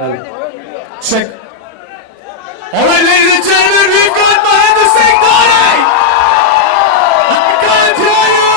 Check. All right, ladies and gentlemen, we've got Mahendra Singh Dhoni. I can't hear you.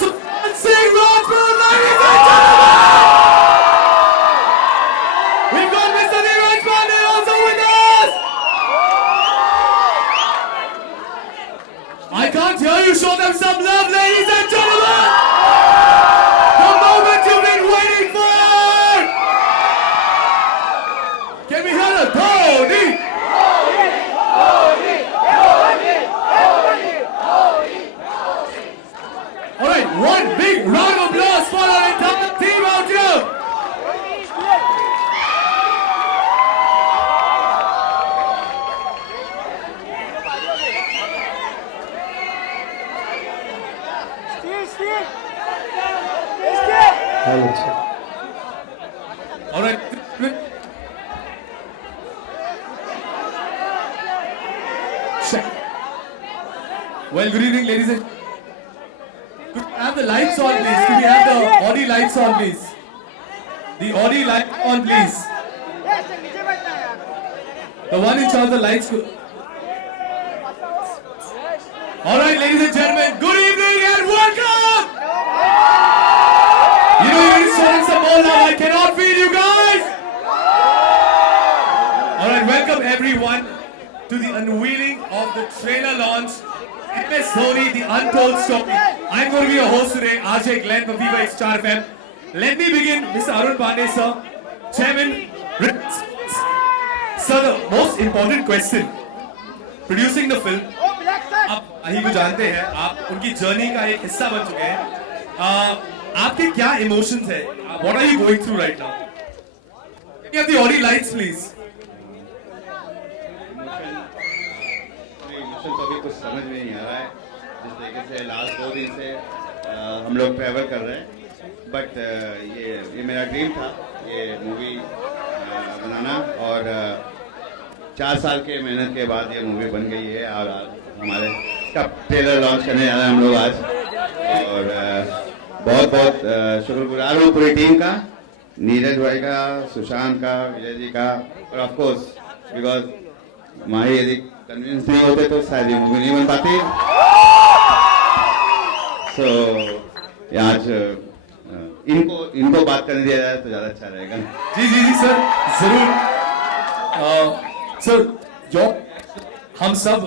Sukhman Singh Rajput, ladies and gentlemen! We've got Mr. Neeraj Pandey also with us! I can't hear you, show them some love, ladies and gentlemen! The moment you've been waiting for! Can we hear the Dhoni? Alright, one big round of applause for our entire team out here! Alright. Check. Well, good evening, ladies and could we have the lights on, please? Could we have the Audi lights on, please? The Audi lights on, please. The one in charge of the lights. Alright, ladies and gentlemen, good evening and welcome! You know, you need to show them some more love. I cannot feel you guys! Alright, welcome everyone to the unveiling of the trailer launch. MS Dhoni, The Untold Story. I'm going to be your host today, RJ Glenn from Viva X Star FM. Let me begin, Mr. Arun Pandey, sir. Chairman, sir, the most important question. Producing the film. आप अही को जानते हैं, आप उनकी journey का एक हिस्सा बन चुके हैं. आपके क्या इमोशंस है? What are you going through right now? Can you have the Audi lights, please? Emotion तो अभी कुछ समझ में नहीं आ रहा है. जिस तरीके से लास्ट 2 दिन से हम लोग ट्रैवल कर रहे हैं, बट ये मेरा ड्रीम था, ये मूवी बनाना, और 4 साल के मेहनत के बाद ये मूवी बन गई है और हमारे इसका ट्रेलर लॉन्च करने जा रहे हैं हम लोग आज. और बहुत बहुत शुक्रगुजार हूँ पूरी टीम का, नीरज भाई का, सुशांत का, विजय जी का, और ऑफ कोर्स बिकॉज माही यदि कन्विंस नहीं होते तो शायद ये मूवी नहीं बन पाती. सो आज इनको बात करने दिया जाए तो ज़्यादा अच्छा रहेगा. जी सर, जरूर. सर, हम सब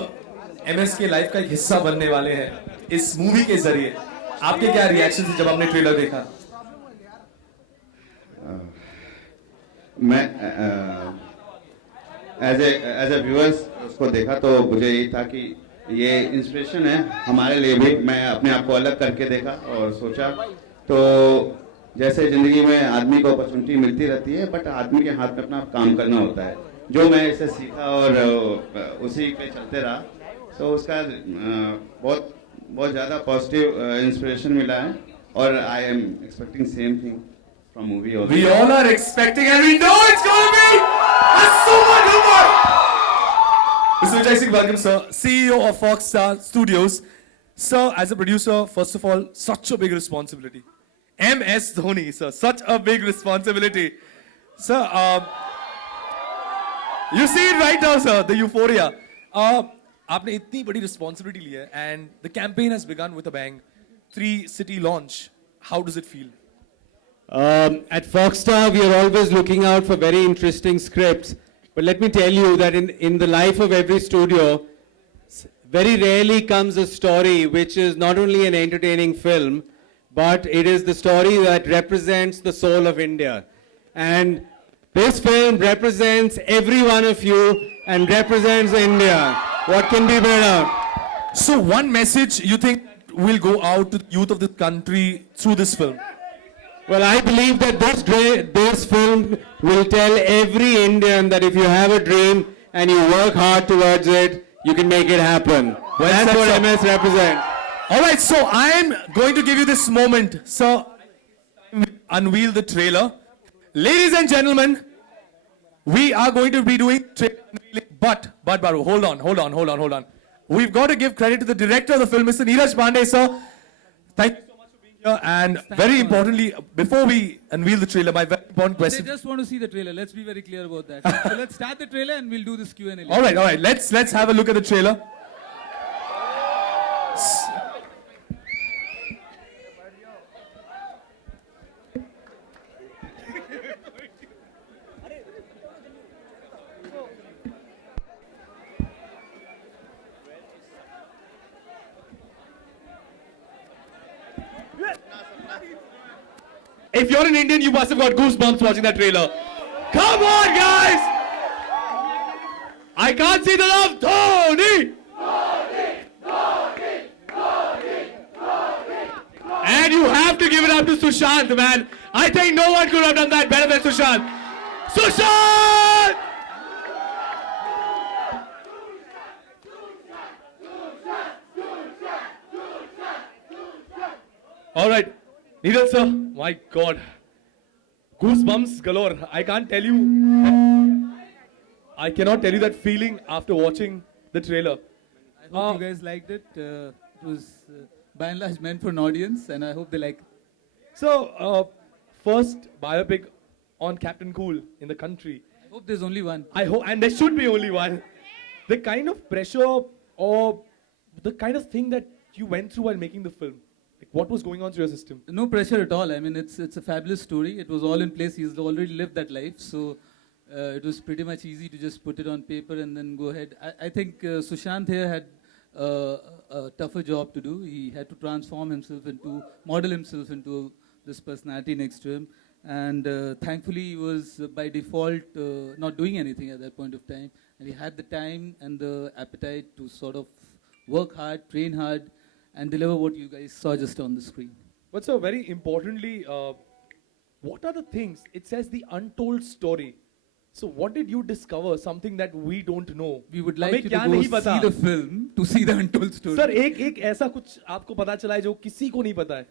MS के लाइफ का एक हिस्सा बनने वाले हैं इस मूवी के जरिए. आपके क्या रिएक्शन थे जब आपने ट्रेलर देखा? मैं एज ए व्यूअर्स उसको देखा तो मुझे यही था कि ये इंस्पिरेशन है हमारे लिए भी. मैं अपने आप को अलग करके देखा और सोचा तो जैसे ज़िंदगी में आदमी को अपॉर्चुनिटी मिलती रहती है, बट आदमी के हाथ में अपना काम करना होता है. जो मैं इसे सीखा और उसी पे चलते रहा, तो उसका बहुत ज़्यादा पॉजिटिव इंस्पिरेशन मिला है. और I am expecting same thing from movie. We all are expecting and we know it's going to be a super duper. Mr. Vijay Singh, welcome, sir. CEO of Fox Star Studios. Sir, as a producer, first of all, such a big responsibility. MS Dhoni, sir, such a big responsibility. Sir, you see it right now, sir, the euphoria. आपने इतनी बड़ी responsibility ली है, and the campaign has begun with a bang. 3-city launch. How does it feel? At Foxstar, we are always looking out for very interesting scripts. But let me tell you that in the life of every studio, very rarely comes a story which is not only an entertaining film, but it is the story that represents the soul of India. And this film represents every one of you and represents India. What can be better? So one message you think will go out to the youth of the country through this film? Well, I believe that this film will tell every Indian that if you have a dream and you work hard towards it, you can make it happen. Well That's said, what sir. MS represents. All right, so I'm going to give you this moment. So, unveil the trailer. Ladies and gentlemen, we are going to be doing trailer unveiling, but, hold on. We've got to give credit to the director of the film, Mr. Neeraj Pandey, sir. Thank you so much for being here. And very importantly, before we unveil the trailer, my very important They question. just want to see the trailer. Let's be very clear about that. So let's start the trailer and we'll do this Q&A later. All right. Let's have a look at the trailer. If you're an Indian, you must have got goosebumps watching that trailer. Come on, guys! I can't see the love, Tony! And you have to give it up to Sushant, man. I think no one could have done that better than Sushant. Sushant! All right. Neeraj sir, my God. Goosebumps galore. I can't tell you. I cannot tell you that feeling after watching the trailer. I hope you guys liked it. It was by and large meant for an audience and I hope they like it. So, first biopic on Captain Cool in the country. I hope there's only one. I hope, and there should be only one. The kind of pressure or the kind of thing that you went through while making the film. Like, what was going on through your system? No pressure at all. I mean, it's a fabulous story. It was all in place. He's already lived that life. So it was pretty much easy to just put it on paper and then go ahead. I think Sushant here had a tougher job to do. He had to transform himself model himself into this personality next to him. And thankfully, he was by default not doing anything at that point of time. And he had the time and the appetite to sort of work hard, train hard, and deliver what you guys saw just on the screen. But so very importantly, what are the things? It says the untold story. So what did you discover? Something that we don't know. We would हमें like you to क्या go नहीं see पता? the film to see the untold story. Sir एक ऐसा कुछ आपको पता चला है जो किसी को नहीं पता है.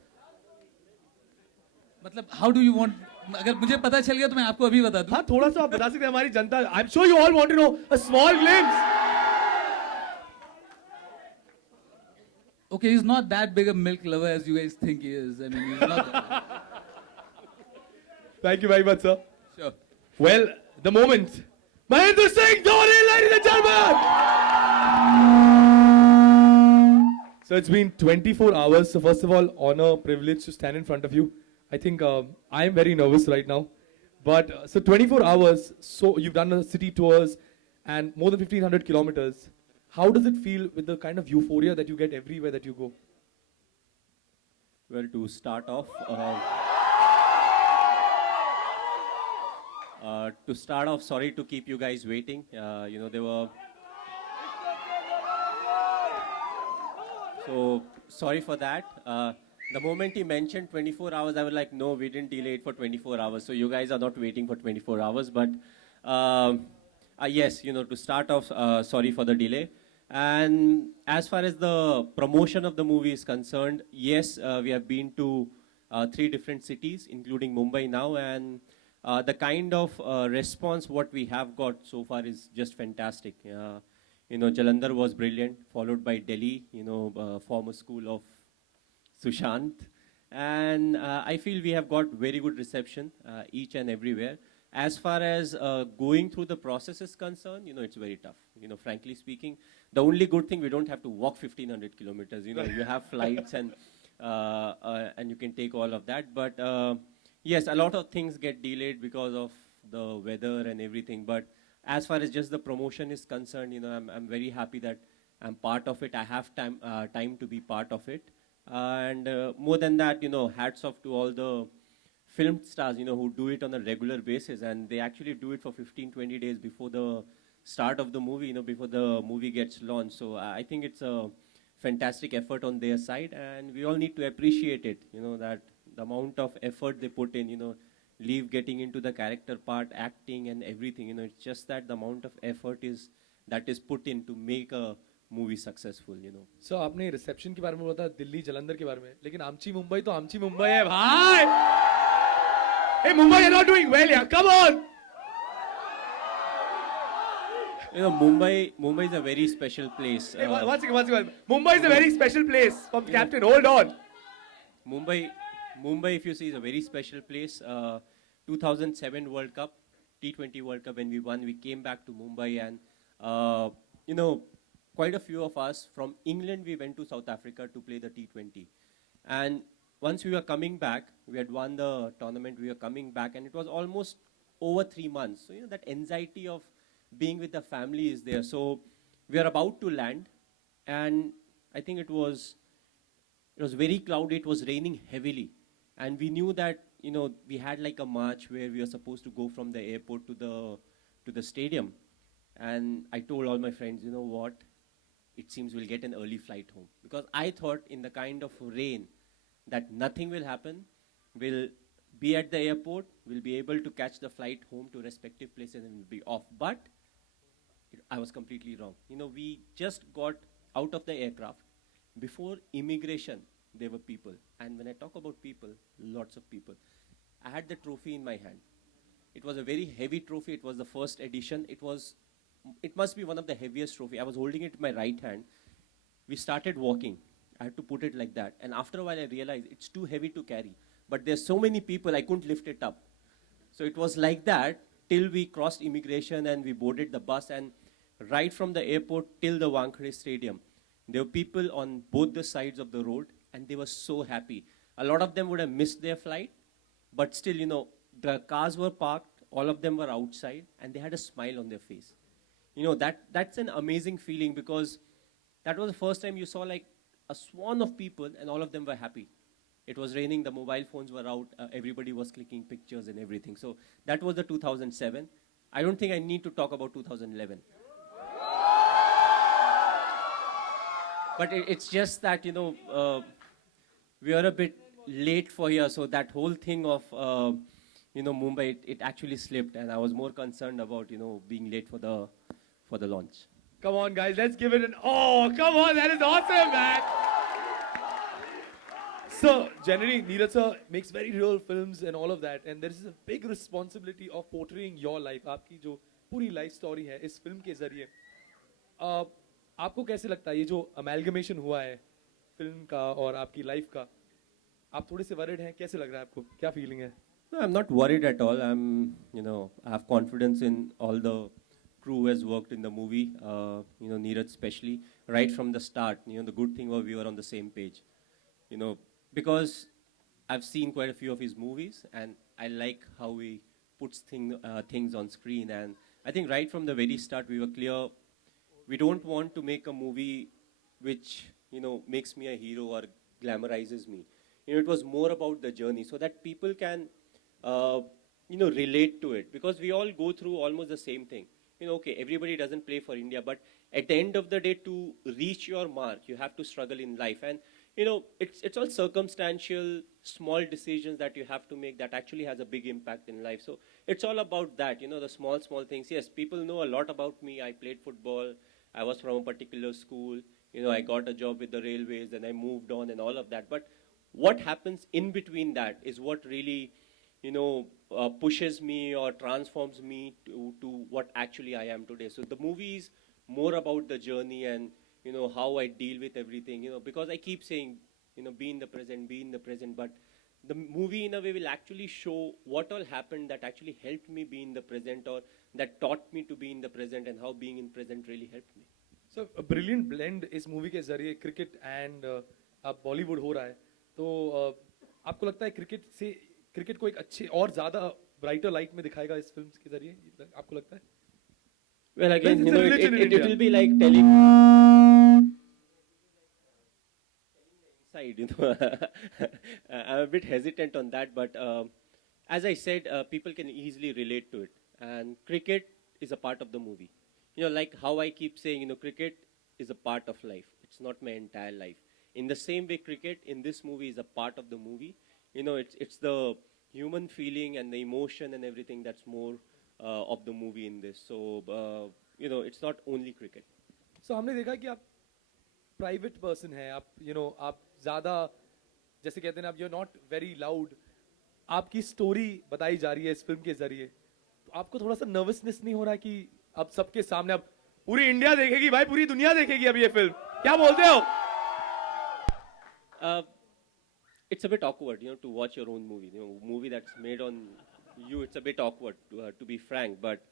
मतलब how do you want? अगर मुझे पता चल गया तो मैं आपको अभी बता दूं. हाँ थोड़ा सा आप बता सकते हैं हमारी जनता. I'm sure you all want to know a small glimpse. Okay, he's not that big a milk lover as you guys think he is. I mean, he's not. Thank you very much, sir. Sure. Well, the moment. Mahendra Singh Dhoni, ladies and gentlemen! So it's been 24 hours. So first of all, honor, privilege to stand in front of you. I think I am very nervous right now. But so 24 hours, so you've done the city tours and more than 1,500 kilometers. How does it feel with the kind of euphoria that you get everywhere that you go? Well, to start off, sorry to keep you guys waiting. You know, there were. So, sorry for that. The moment he mentioned 24 hours, I was like, no, we didn't delay it for 24 hours. So, you guys are not waiting for 24 hours. But, yes, you know, to start off, sorry for the delay. And as far as the promotion of the movie is concerned, yes, we have been to 3 different cities, including Mumbai now, and the kind of response what we have got so far is just fantastic. You know, Jalandhar was brilliant, followed by Delhi, you know, former school of Sushant. And I feel we have got very good reception each and everywhere. As far as going through the process is concerned, you know, it's very tough. You know, frankly speaking, the only good thing, we don't have to walk 1,500 kilometers. You know, you have flights and you can take all of that. But yes, a lot of things get delayed because of the weather and everything. But as far as just the promotion is concerned, you know, I'm very happy that I'm part of it. I have time to be part of it. And more than that, you know, hats off to all the film stars, you know, who do it on a regular basis, and they actually do it for 15-20 days before the start of the movie, you know, before the movie gets launched. So I think it's a fantastic effort on their side, and we all need to appreciate it, you know, that the amount of effort they put in, you know, leave getting into the character part, acting and everything, you know, it's just that the amount of effort that is put in to make a movie successful, you know. सो आपने reception के बारे में बोला था, दिल्ली जलंधर के बारे में, लेकिन आमची मुंबई तो आमची मुंबई है भाई. Hey Mumbai, you're not doing well, yeah. Come on. You know, Mumbai is a very special place. Hey, one second. Mumbai is a very special place. From captain, hold on. Mumbai, if you see, is a very special place. 2007 World Cup, T20 World Cup, when we won, we came back to Mumbai, and you know, quite a few of us from England, we went to South Africa to play the T20. And once we were coming back, we had won the tournament, we were coming back, and it was almost over 3 months. So, you know, that anxiety of being with the family is there. So we are about to land, and I think it was very cloudy, it was raining heavily. And we knew that, you know, we had like a march where we were supposed to go from the airport to the stadium. And I told all my friends, you know what, it seems we'll get an early flight home. Because I thought in the kind of rain that nothing will happen, we'll be at the airport, we'll be able to catch the flight home to respective places and we'll be off. But I was completely wrong. You know, we just got out of the aircraft. Before immigration, there were people. And when I talk about people, lots of people. I had the trophy in my hand. It was a very heavy trophy. It was the first edition. It must be one of the heaviest trophy. I was holding it in my right hand. We started walking. I had to put it like that. And after a while, I realized it's too heavy to carry. But there's so many people, I couldn't lift it up. So it was like that till we crossed immigration and we boarded the bus. And right from the airport till the Wankhede Stadium, there were people on both the sides of the road, and they were so happy. A lot of them would have missed their flight, but still, you know, the cars were parked, all of them were outside, and they had a smile on their face. You know, that's an amazing feeling, because that was the first time you saw like a swarm of people, and all of them were happy. It was raining, the mobile phones were out, everybody was clicking pictures and everything. So that was the 2007. I don't think I need to talk about 2011. But it's just that, you know, we are a bit late for here. So that whole thing of, you know, Mumbai, it actually slipped. And I was more concerned about, you know, being late for the launch. Come on, guys, let's give it an. Oh, come on, that is awesome, man. So, generally, Neeraj sir makes very real films and all of that. And there is a big responsibility of portraying your life. आपकी जो पूरी life story है इस film के जरिए. आपको कैसे लगता है ये जो amalgamation हुआ है film का और आपकी life का? आप थोड़े से worried हैं, कैसे लग रहा है आपको? क्या feeling है? No, I'm not worried at all. You know, I have confidence in all the crew who has worked in the movie, you know, Neeraj especially, right from the start. You know, the good thing was we were on the same page. You know, because I've seen quite a few of his movies, and I like how he puts things on screen. And I think right from the very start, we were clear, we don't want to make a movie which, you know, makes me a hero or glamorizes me. You know, it was more about the journey so that people can, you know, relate to it, because we all go through almost the same thing. You know, okay, everybody doesn't play for India, but at the end of the day, to reach your mark, you have to struggle in life. And, you know, it's all circumstantial, small decisions that you have to make that actually has a big impact in life. So it's all about that, you know, the small things. Yes, people know a lot about me. I played football. I was from a particular school. You know, I got a job with the railways and I moved on and all of that. But what happens in between that is what really, you know, pushes me or transforms me to what actually I am today. So the movie is more about the journey and, you know, how I deal with everything, you know, because I keep saying, you know, be in the present, but the movie in a way will actually show what all happened that actually helped me be in the present, or that taught me to be in the present, and how being in present really helped me. So a brilliant blend इस movie के जरिए cricket and अब Bollywood हो रहा है, तो आपको लगता है cricket को एक अच्छे और ज़्यादा brighter light में दिखाएगा इस films के जरिए, आपको लगता है? Well, again, It's you a know, religion in it India. will be like telling inside, you know. I'm a bit hesitant on that, but as I said, people can easily relate to it. And cricket is a part of the movie. You know, like how I keep saying, you know, cricket is a part of life. It's not my entire life. In the same way, cricket in this movie is a part of the movie. You know, it's the human feeling and the emotion and everything that's more of the movie in this. So, you know, it's not only cricket. So हमने देखा कि आप private person है, आप आप ज़्यादा जैसे कहते हैं ना, आप यू नॉट वेरी लाउड, आपकी स्टोरी बताई जा रही है इस फिल्म के जरिए, तो आपको थोड़ा सा नर्वसनेस नहीं हो रहा कि अब सबके सामने, अब पूरी इंडिया देखेगी भाई, पूरी दुनिया देखेगी अब ये फिल्म, क्या बोलते हो? It's a bit awkward, to watch your own movie. Movie that's made on you. It's a bit awkward, to be frank. But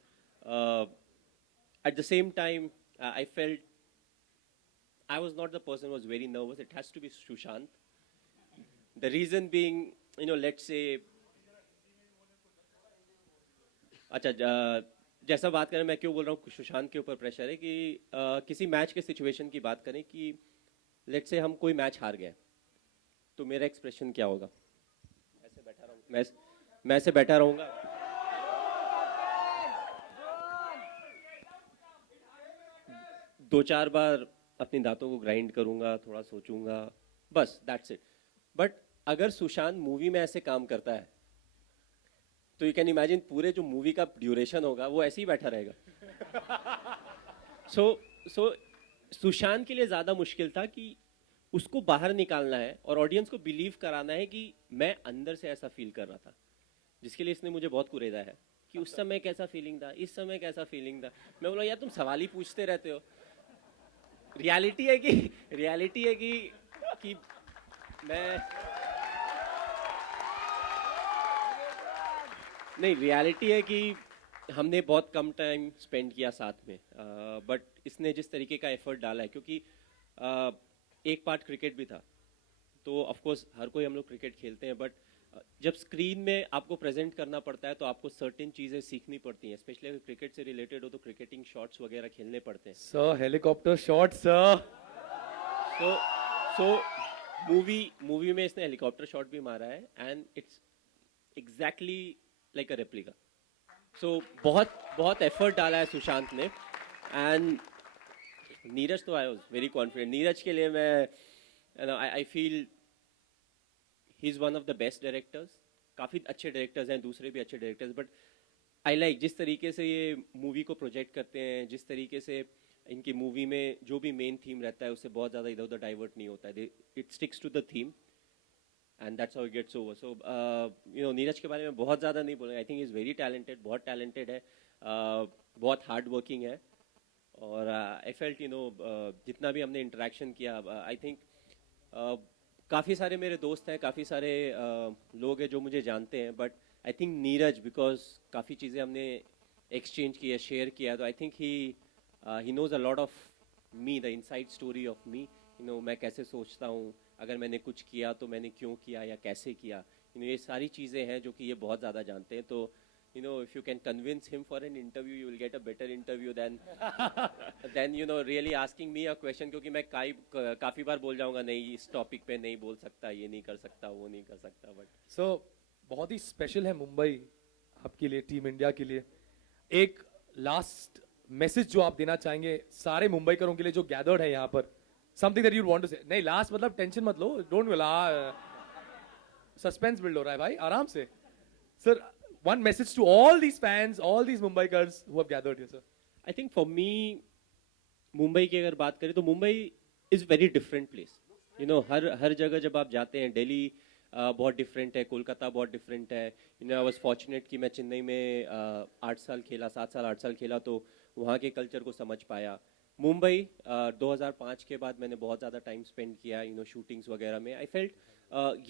at the same time, I felt I was not the person who was very nervous. It has to be Sushant. The reason being, let's say, अच्छा जैसा बात करें, मैं क्यों बोल रहा हूँ सुशांत के ऊपर प्रेशर है कि किसी मैच के सिचुएशन की बात करें कि लेट्स से हम कोई मैच हार गए, तो मेरा एक्सप्रेशन क्या होगा? ऐसे बैठा रहूंगा, मैं ऐसे बैठा रहूंगा, दो चार बार अपनी दांतों को ग्राइंड करूंगा, थोड़ा सोचूंगा, बस दैट्स इट. बट अगर सुशांत मूवी में ऐसे काम करता है तो यू कैन इमेजिन पूरे जो मूवी का ड्यूरेशन होगा वो ऐसे ही बैठा रहेगा. सो सुशांत के लिए ज्यादा मुश्किल था कि उसको बाहर निकालना है और ऑडियंस को बिलीव कराना है कि मैं अंदर से ऐसा फील कर रहा था, जिसके लिए इसने मुझे बहुत कुरेदा है कि उस समय कैसा फीलिंग था, इस समय कैसा फीलिंग था. मैं बोला यार तुम सवाल ही पूछते रहते हो. रियलिटी है कि मैं नहीं, रियलिटी है कि हमने बहुत कम टाइम स्पेंड किया साथ में, बट इसने जिस तरीके का एफर्ट डाला है, क्योंकि एक पार्ट क्रिकेट भी था, तो ऑफ कोर्स हर कोई हम लोग क्रिकेट खेलते हैं, बट जब स्क्रीन में आपको प्रेजेंट करना पड़ता है तो आपको सर्टेन चीजें सीखनी पड़ती हैं, स्पेशली अगर क्रिकेट से रिलेटेड हो तो क्रिकेटिंग शॉट्स वगैरह खेलने पड़ते हैं. Sir helicopter shot sir. So movie में इसने हेलीकॉप्टर शॉट भी मारा है and it's exactly like a replica. So बहुत एफर्ट डाला है सुशांत ने. एंड नीरज तो I was very confident. Neeraj के लिए मैं I feel he is one of the best directors. काफी अच्छे डायरेक्टर्स हैं, दूसरे भी अच्छे डायरेक्टर्स, बट आई लाइक जिस तरीके से ये मूवी को प्रोजेक्ट करते हैं, जिस तरीके से इनकी मूवी में जो भी मेन थीम रहता है उससे बहुत ज़्यादा इधर उधर डाइवर्ट नहीं होता है. It sticks to the theme and that's how it gets over. So Neeraj के बारे में बहुत ज़्यादा नहीं बोलेंगे. I think is very talented, बहुत टैलेंटेड है, बहुत हार्ड वर्किंग है. और आई फेल्ट जितना भी हमने इंटरेक्शन किया, आई थिंक काफ़ी सारे मेरे दोस्त हैं, काफ़ी सारे लोग हैं जो मुझे जानते हैं, but I think Neeraj, because काफ़ी चीज़ें हमने एक्सचेंज किया, शेयर किया, तो I think he knows a lot of me, the inside story of me. मैं कैसे सोचता हूँ, अगर मैंने कुछ किया तो मैंने क्यों किया या कैसे किया. ये सारी चीज़ें हैं जो कि ये बहुत ज़्यादा जानते हैं. तो if you can convince him for an interview, you will get a better interview than really asking me a question, क्योंकि मैं काफ़ी बार बोल जाऊंगा नहीं इस टॉपिक पे नहीं बोल सकता, ये नहीं कर सकता, वो नहीं कर सकता. बट सो बहुत ही स्पेशल है मुंबई आपके लिए, टीम इंडिया के लिए. एक लास्ट मैसेज जो आप देना चाहेंगे सारे मुंबईकरों के लिए जो गैदर्ड है यहाँ पर, something that you want to say. नहीं लास्ट मतलब टेंशन मत लो, डोंट विला, सस्पेंस बिल्ड हो रहा है भाई, आराम से. Sir, one message to all these fans, all these Mumbaikars who have gathered here, sir. I think for me, Mumbai की अगर बात करें तो Mumbai is very different place. हर जगह जब आप जाते हैं, दिल्ली बहुत डिफरेंट है, कोलकाता बहुत डिफरेंट है. आई वाज फॉर्चुनेट कि मैं चेन्नई में 7 साल खेला, तो वहाँ के कल्चर को समझ पाया. मुंबई 2005 के बाद मैंने बहुत ज़्यादा टाइम स्पेंड किया शूटिंग्स वगैरह में. आई फेल्ट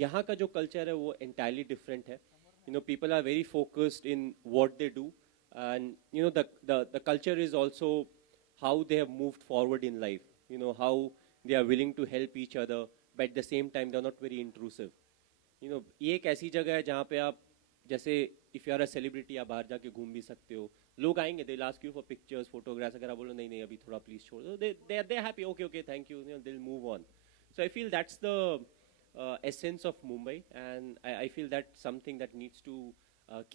यहाँ का जो कल्चर है वो एंटायरली डिफरेंट है. People are very focused in what they do, and the culture is also how they have moved forward in life. How they are willing to help each other, but at the same time they are not very intrusive. ये एक ऐसी जगह है जहाँ पे आप जैसे if you are a celebrity आप बाहर जाके घूम भी सकते हो. लोग आएंगे, they'll ask you for pictures, photographs. अगर आप बोलो नहीं अभी थोड़ा प्लीज छोड़ दो, they're happy. Okay, thank you. They'll move on. So I feel that's the essence of Mumbai, and I feel that's something that needs to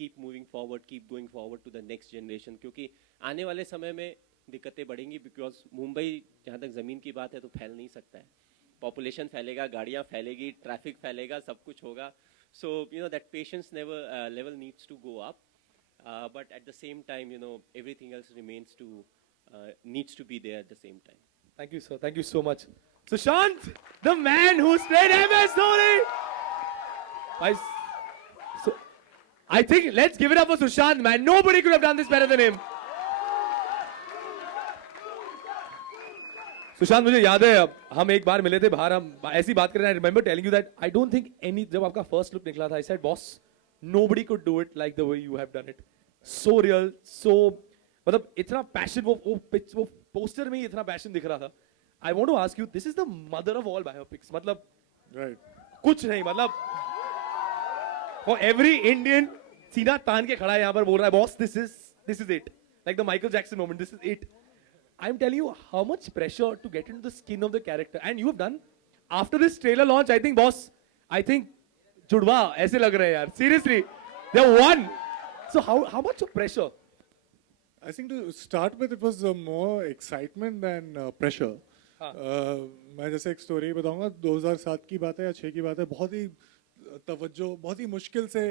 keep moving forward, keep going forward to the next generation. क्योंकि आने वाले समय में दिक्कतें बढ़ेंगी, because Mumbai जहाँ तक ज़मीन की बात है तो फैल नहीं सकता है. पॉपुलेशन फैलेगा, गाड़ियाँ फैलेगी, ट्रैफिक फैलेगा, सब कुछ होगा. सो that patience level needs to go up, but at the same time everything else needs to be there at the same time. Thank you, sir. Thank you so much. Sushant, the man who played MS Dhoni. So, I think let's give it up for Sushant, man. Nobody could have done this better than him. Sushant, मुझे याद है हम एक बार मिले थे बाहर, हम ऐसी बात कर रहे हैं. I remember telling you that I don't think any, जब आपका फर्स्ट लुक निकला था, I said boss nobody could do it like the way you have done it. So real, so मतलब इतना पैशन, वो पोस्टर में ही इतना पैशन दिख रहा था. I want to ask you, this is the mother of all biopics. मतलब कुछ नहीं, मतलब फॉर एवरी इंडियन सीना तान के खड़ा है यहाँ पर, बोल रहा है boss this is it, like the Michael Jackson moment, this is it. I'm telling you how much pressure to get into the skin of the character, and you have done. After this trailer launch, I think, boss, I think, जुड़वा ऐसे लग रहे हैं यार. Seriously, they won. So how much of pressure? I think to start with, it was more excitement than pressure. मैं जैसे एक story बताऊंगा, 2007 की बात है या 6 की बात है. बहुत ही तवज्जो, बहुत ही मुश्किल से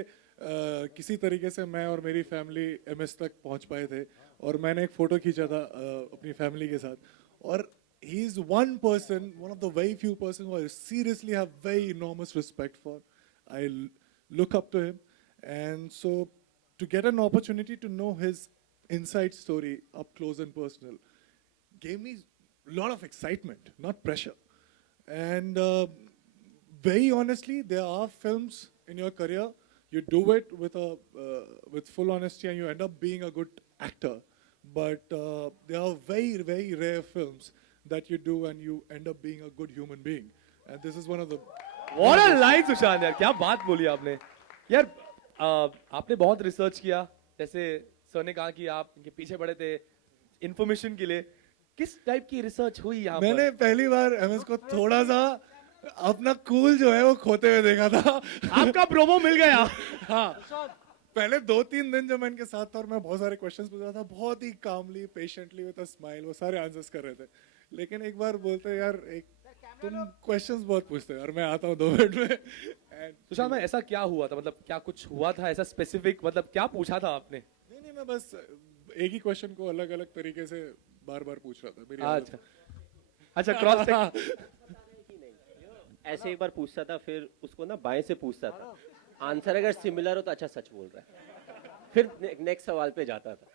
किसी तरीके से मैं और मेरी फैमिली MS तक पहुंच पाए थे. और मैंने एक फोटो खींचा था अपनी फैमिली के साथ. और he is one person, one of the very few persons who I seriously have very enormous respect for. I look up to him, and so to get an opportunity to know his inside story up close and personal gave me a lot of excitement, not pressure. And very honestly, there are films in your career, you do it with full honesty and you end up being a good actor. But there are very, very rare films that you do and you end up being a good human being. And this is one of the... What a line, Sushant यार, क्या बात बोली आपने यार. आपने बहुत research किया, जैसे सर ने कहा कि आप इनके पीछे पड़े थे इंफॉर्मेशन के लिए. किस टाइप की रिसर्च हुई यहाँ पर? मैंने पहली बार MS को थोड़ा सा अपना कूल जो है वो खोते हुए देखा था. आपका प्रोमो मिल गया. हाँ, पहले 2-3 दिन जब मैं इनके साथ था और मैं बहुत सारे क्वेश्चंस पूछ रहा था, बहुत ही कामली, पेशेंटली, विद अ स्माइल वो सारे आंसर्स कर रहे थे. लेकिन एक बार बोलते यार, तुम क्वेश्चंस बहुत पूछते हो और मैं आता हूँ 2 मिनट में. सुशांत में ऐसा क्या हुआ था, मतलब क्या कुछ हुआ था ऐसा स्पेसिफिक, मतलब क्या पूछा था आपने? नहीं, मैं बस एक ही क्वेश्चन को अलग अलग तरीके से बार बार पूछ रहा था. मेरी अच्छा क्रॉस ऐसे एक बार पूछता था, फिर उसको ना बाएं से पूछता था, आंसर अगर सिमिलर हो तो अच्छा सच बोल रहा है, फिर नेक्स्ट सवाल पे जाता था.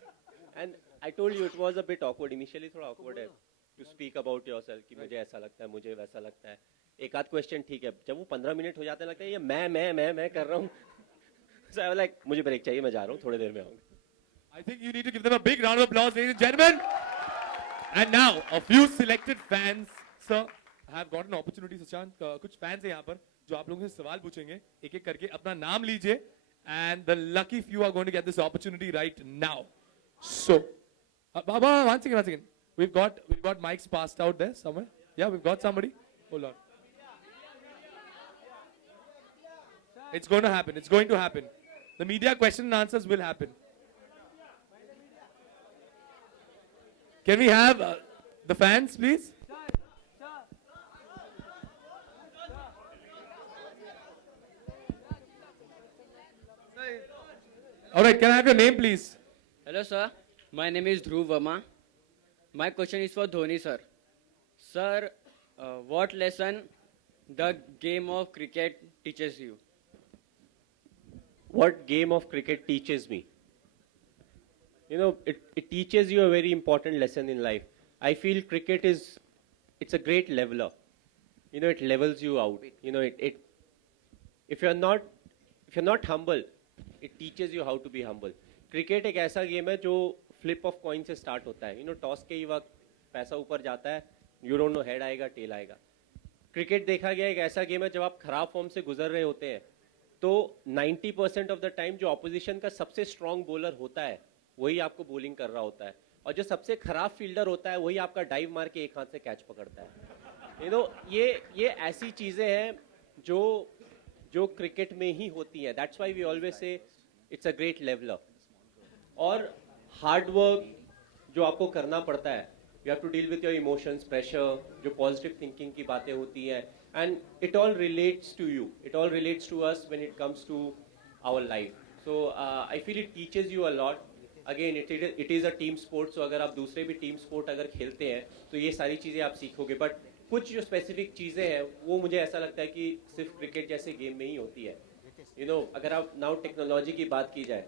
And I told you it was a bit awkward initially, थोड़ा ऑकवर्ड है टू स्पीक अबाउट योरसेल्फ कि मुझे ऐसा लगता है, मुझे वैसा लगता है. एक आध क्वेश्चन ठीक है, जब वो 15 मिनट हो जाते हैं लगता है ये मैं कर रहा हूँ. सो आई वाज लाइक मुझे ब्रेक चाहिए, मैं जा रहा हूँ, थोड़ी देर में आऊंगा. I think you need to give them a big round of applause, ladies and gentlemen. And now, a few selected fans, sir, have got an opportunity. Sushant, कुछ fans हैं यहाँ पर जो आप लोगों से सवाल पूछेंगे, एक-एक करके अपना नाम लीजिए, and the lucky few are going to get this opportunity right now. So, one second. We've got mics passed out there somewhere. Yeah, we've got somebody. Hold on. It's going to happen. It's going to happen. The media question and answers will happen. Can we have the fans, please? All right, can I have your name, please? Hello, sir. My name is Dhruv Verma. My question is for Dhoni, sir. Sir, what lesson the game of cricket teaches you? What game of cricket teaches me? You know, it teaches you a very important lesson in life. I feel cricket it's a great leveler. You know, it levels you out. You know, if you're not humble, it teaches you how to be humble. Cricket एक ऐसा game है जो flip of coin से start होता है. You know, toss के ही वक्त पैसा ऊपर जाता है. You don't know head आएगा, tail आएगा. क्रिकेट देखा गया एक ऐसा गेम है जब आप खराब फॉर्म से गुजर रहे होते हैं तो 90% ऑफ द टाइम जो ऑपोजिशन का सबसे स्ट्रांग बॉलर होता है वही आपको बॉलिंग कर रहा होता है और जो सबसे खराब फील्डर होता है वही आपका डाइव मार के एक हाथ से कैच पकड़ता है. यू नो ये ऐसी चीजें हैं जो क्रिकेट में ही होती हैं. That's why we always say it's a great leveller. और हार्ड वर्क जो आपको करना पड़ता है, you have to deal with your emotions, pressure, जो पॉजिटिव थिंकिंग की बातें होती हैं, and it all relates to you, it all relates to us when it comes to our life. So I feel it teaches you a lot. Again it is a team sport, so अगर आप दूसरे भी team sport अगर खेलते हैं तो ये सारी चीज़ें आप सीखोगे. बट कुछ जो स्पेसिफिक चीज़ें हैं वो मुझे ऐसा लगता है कि सिर्फ क्रिकेट जैसे गेम में ही होती है. अगर आप नाउ टेक्नोलॉजी की बात की जाए,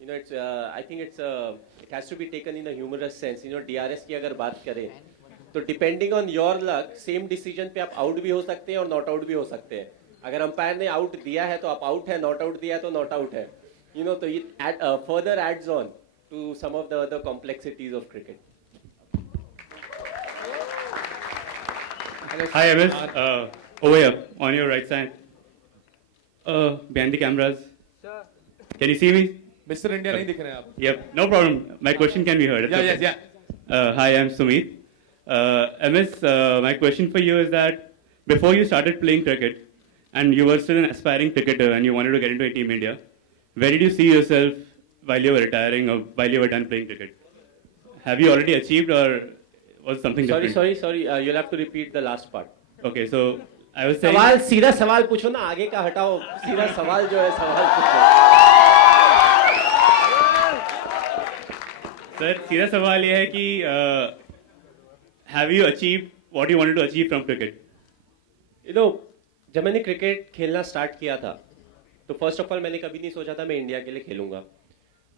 it's I think it has to be taken in a humorous sense. DRS की अगर बात करें तो depending on your luck same decision पे आप आउट भी हो सकते हैं और नॉट आउट भी हो सकते हैं. अगर अंपायर ने आउट दिया है तो आप आउट है, नॉट आउट दिया है तो नॉट आउट है. तो it further adds on to some of the other complexities of cricket. Hi, MS. Over here, on your right side. Behind the cameras. Sir. Can you see me? Mr. India नहीं दिख रहे हैं आप. Yep, no problem. My question can be heard. It's okay. yeah. Hi, I'm Sumit. MS, my question for you is that before you started playing cricket and you were still an aspiring cricketer and you wanted to get into a Team India, where did you see yourself while you were retiring or while you were done playing cricket? Have you already achieved or was something different? Sorry. You'll have to repeat the last part. Okay, so I was saying... सीधा सवाल पूछो ना, आगे का हटाओ. सीधा सवाल जो है सवाल पूछो. सर, सीधा सवाल ये है कि have you achieved what you wanted to achieve from cricket? जब मैंने क्रिकेट खेलना स्टार्ट किया था तो फर्स्ट ऑफ ऑल मैंने कभी नहीं सोचा था मैं इंडिया के लिए खेलूंगा.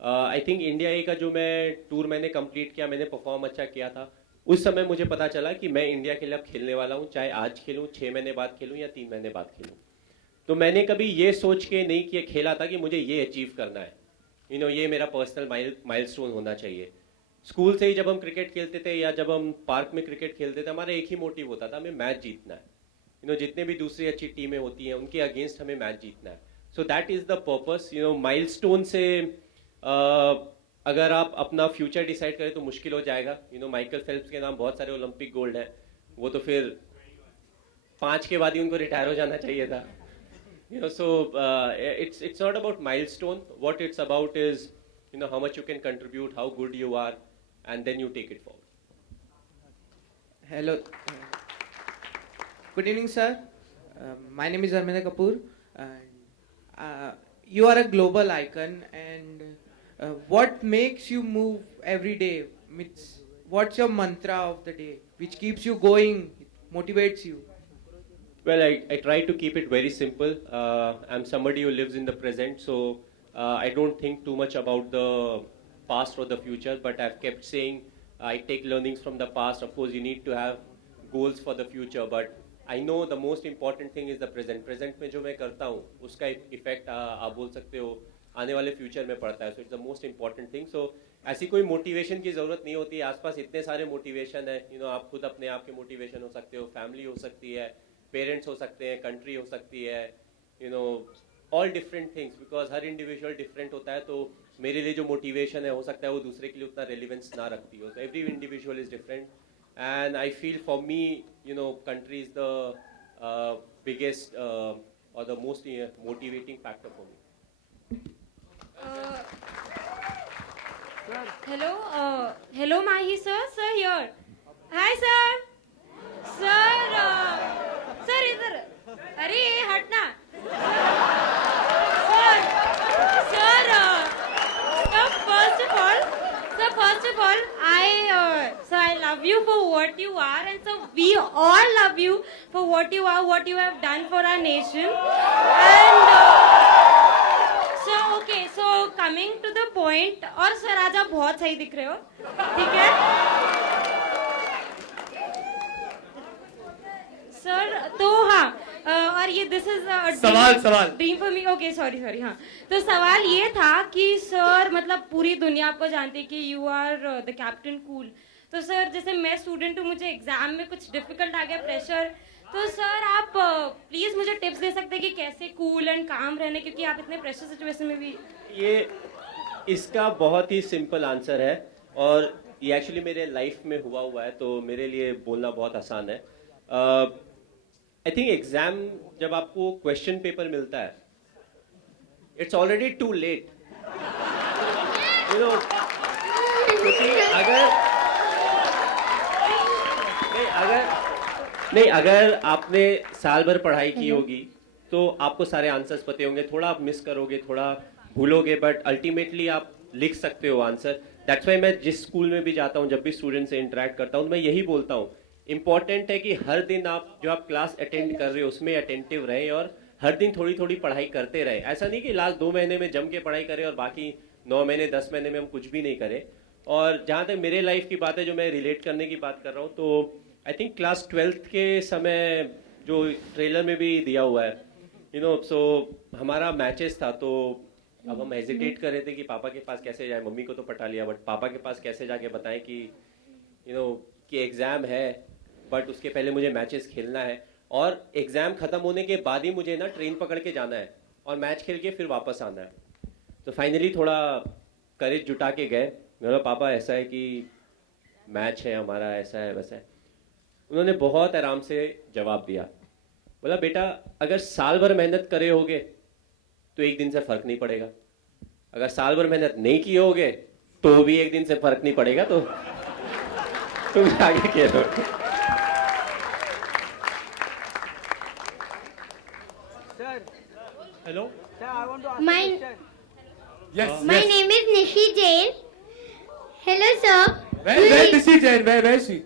आई थिंक इंडिया ए का जो मैं टूर मैंने कंप्लीट किया, मैंने परफॉर्म अच्छा किया था, उस समय मुझे पता चला कि मैं इंडिया के लिए अब खेलने वाला हूँ, चाहे आज खेलूँ, 6 महीने बाद खेलूँ या 3 महीने बाद खेलूँ. तो मैंने कभी ये सोच के नहीं किया खेला था कि मुझे ये अचीव करना है, ये मेरा पर्सनल माइलस्टोन होना चाहिए. स्कूल से ही जब हम क्रिकेट खेलते थे या जब हम पार्क में क्रिकेट खेलते थे, हमारा एक ही मोटिव होता था, हमें मैच जीतना है. जितने भी दूसरी अच्छी टीमें होती हैं उनके अगेंस्ट हमें मैच जीतना है. So that is the purpose. Milestone से अगर आप अपना फ्यूचर डिसाइड करें तो मुश्किल हो जाएगा. माइकल फेल्प्स के नाम बहुत सारे ओलंपिक गोल्ड हैं, वो तो फिर 5 के बाद ही उनको रिटायर हो जाना चाहिए था. So it's not about milestone. What it's about is how much you can contribute, how good you are, and then you take it forward. Hello. Good evening, sir. My name is Arminda Kapoor. You are a global icon, and what makes you move every day? What's your mantra of the day, which keeps you going, motivates you? Well, I try to keep it very simple. I'm somebody who lives in the present, so I don't think too much about the past or the future, but I've kept saying I take learnings from the past. Of course, you need to have goals for the future, but I know the most important thing is the present. Present में जो मैं करता हूँ उसका effect आप बोल सकते हो आने वाले फ्यूचर में पड़ता है. So it's the most important thing. So ऐसी कोई मोटिवेशन की ज़रूरत नहीं होती. आसपास इतने सारे मोटिवेशन है. आप खुद अपने आप के मोटिवेशन हो सकते हो, फैमिली हो सकती है, पेरेंट्स हो सकते हैं, कंट्री हो सकती है, all different things, because her individual different होता है. तो मेरे लिए जो मोटिवेशन है हो सकता है वो दूसरे के लिए उतना रेलिवेंस ना रखती हो. Every individual is different and I feel for me country is the biggest और the most motivating factor for me. Hello, Mahi sir. Sir here. Hi sir. Sir इधर. अरे हटना. Sir, first of all, I love you for what you are, and so we all love you for what you are, what you have done for our nation. And so coming to the point, और sir आज आप बहुत सही दिख रहे हो, ठीक है? सर तो हाँ, और ये दिस इज सवाल dream for me. Okay sorry हाँ. तो सवाल ये था कि सर मतलब पूरी दुनिया आपको जानती है कि you are the captain cool. तो सर जैसे मैं स्टूडेंट हूँ, मुझे एग्जाम में कुछ डिफिकल्ट आ गया, प्रेशर, तो सर आप प्लीज मुझे टिप्स दे सकते हैं कि कैसे कूल एंड काम रहने, क्योंकि आप इतने प्रेशर सिचुएशन में भी. ये इसका बहुत ही सिंपल आंसर है और ये एक्चुअली मेरे लाइफ में हुआ है, तो मेरे लिए बोलना बहुत आसान है. आई थिंक एग्जाम जब आपको क्वेश्चन पेपर मिलता है, इट्स ऑलरेडी टू लेट. क्योंकि अगर आपने साल भर पढ़ाई की होगी तो आपको सारे आंसर्स पते होंगे. थोड़ा आप मिस करोगे, थोड़ा भूलोगे, बट अल्टीमेटली आप लिख सकते हो आंसर. दैट्स वाई मैं जिस स्कूल में भी जाता हूँ, जब भी स्टूडेंट से इंटरेक्ट करता हूँ, मैं यही बोलता हूँ इम्पॉर्टेंट है कि हर दिन आप जो आप क्लास अटेंड कर रहे हो उसमें अटेंटिव रहें और हर दिन थोड़ी थोड़ी पढ़ाई करते रहे। ऐसा नहीं कि लास्ट 2 महीने में जम के पढ़ाई करें और बाकी 9 महीने 10 महीने में हम कुछ भी नहीं करें। और जहाँ तक मेरे लाइफ की बात है, जो मैं रिलेट करने की बात कर रहा हूँ, तो आई थिंक क्लास 12th के समय जो ट्रेलर में भी दिया हुआ है, सो हमारा मैचेस था, तो अब हम हेजिटेट कर रहे थे कि पापा के पास कैसे जाए। मम्मी को तो पटा लिया, बट पापा के पास कैसे जाके बताएं कि कि एग्ज़ाम है, बट उसके पहले मुझे मैचेस खेलना है और एग्ज़ाम ख़त्म होने के बाद ही मुझे ना ट्रेन पकड़ के जाना है और मैच खेल के फिर वापस आना है। तो फाइनली थोड़ा करेज जुटा के गए। मेरा पापा ऐसा है कि मैच है हमारा, ऐसा है वैसा है। उन्होंने बहुत आराम से जवाब दिया, बोला बेटा अगर साल भर मेहनत करे होगे तो एक दिन से फ़र्क नहीं पड़ेगा, अगर साल भर मेहनत नहीं किए होगे तो भी एक दिन से फ़र्क नहीं पड़ेगा, तो तुम आगे खेलो। Hello Yes. My yes. name is Nishi Jain. Hello, sir. Where is she, Jain? Where is she?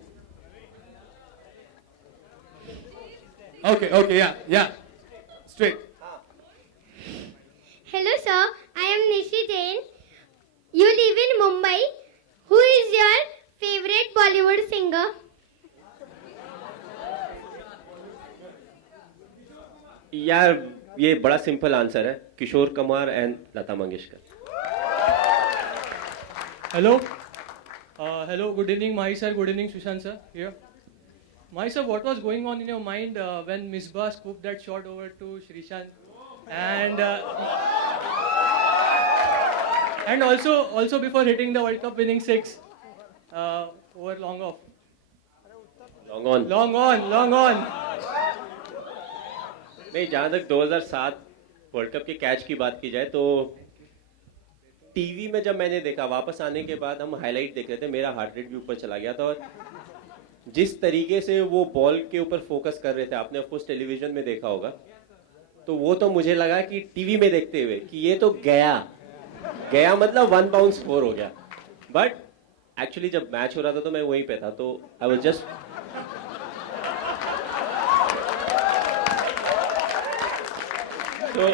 Okay, yeah. Straight. Hello, sir. I am Nishi Jain. You live in Mumbai. Who is your favorite Bollywood singer? यार ये बड़ा simple answer है, Kishore Kumar and Lata Mangeshkar. Hello. Hello, good evening, Mahi sir. Good evening, Sushant sir. Here. Mahi sir, what was going on in your mind when Misbah scooped that shot over to Shrishant? And also before hitting the World Cup winning 6 over long off. Long on. नहीं, जहाँ तक 2007 world cup के catch की बात की जाए तो TV में जब मैंने देखा, वापस आने के बाद हम हाईलाइट देख रहे थे, मेरा हार्ट रेट भी ऊपर चला गया था। और जिस तरीके से वो बॉल के ऊपर फोकस कर रहे थे, आपने ऑफकोर्स टेलीविजन में देखा होगा, तो वो तो मुझे लगा कि टीवी में देखते हुए कि ये तो गया मतलब 1 बाउंस 4 हो गया। बट एक्चुअली जब मैच हो रहा था तो मैं वहीं पे था, तो आई वाज जस्ट तो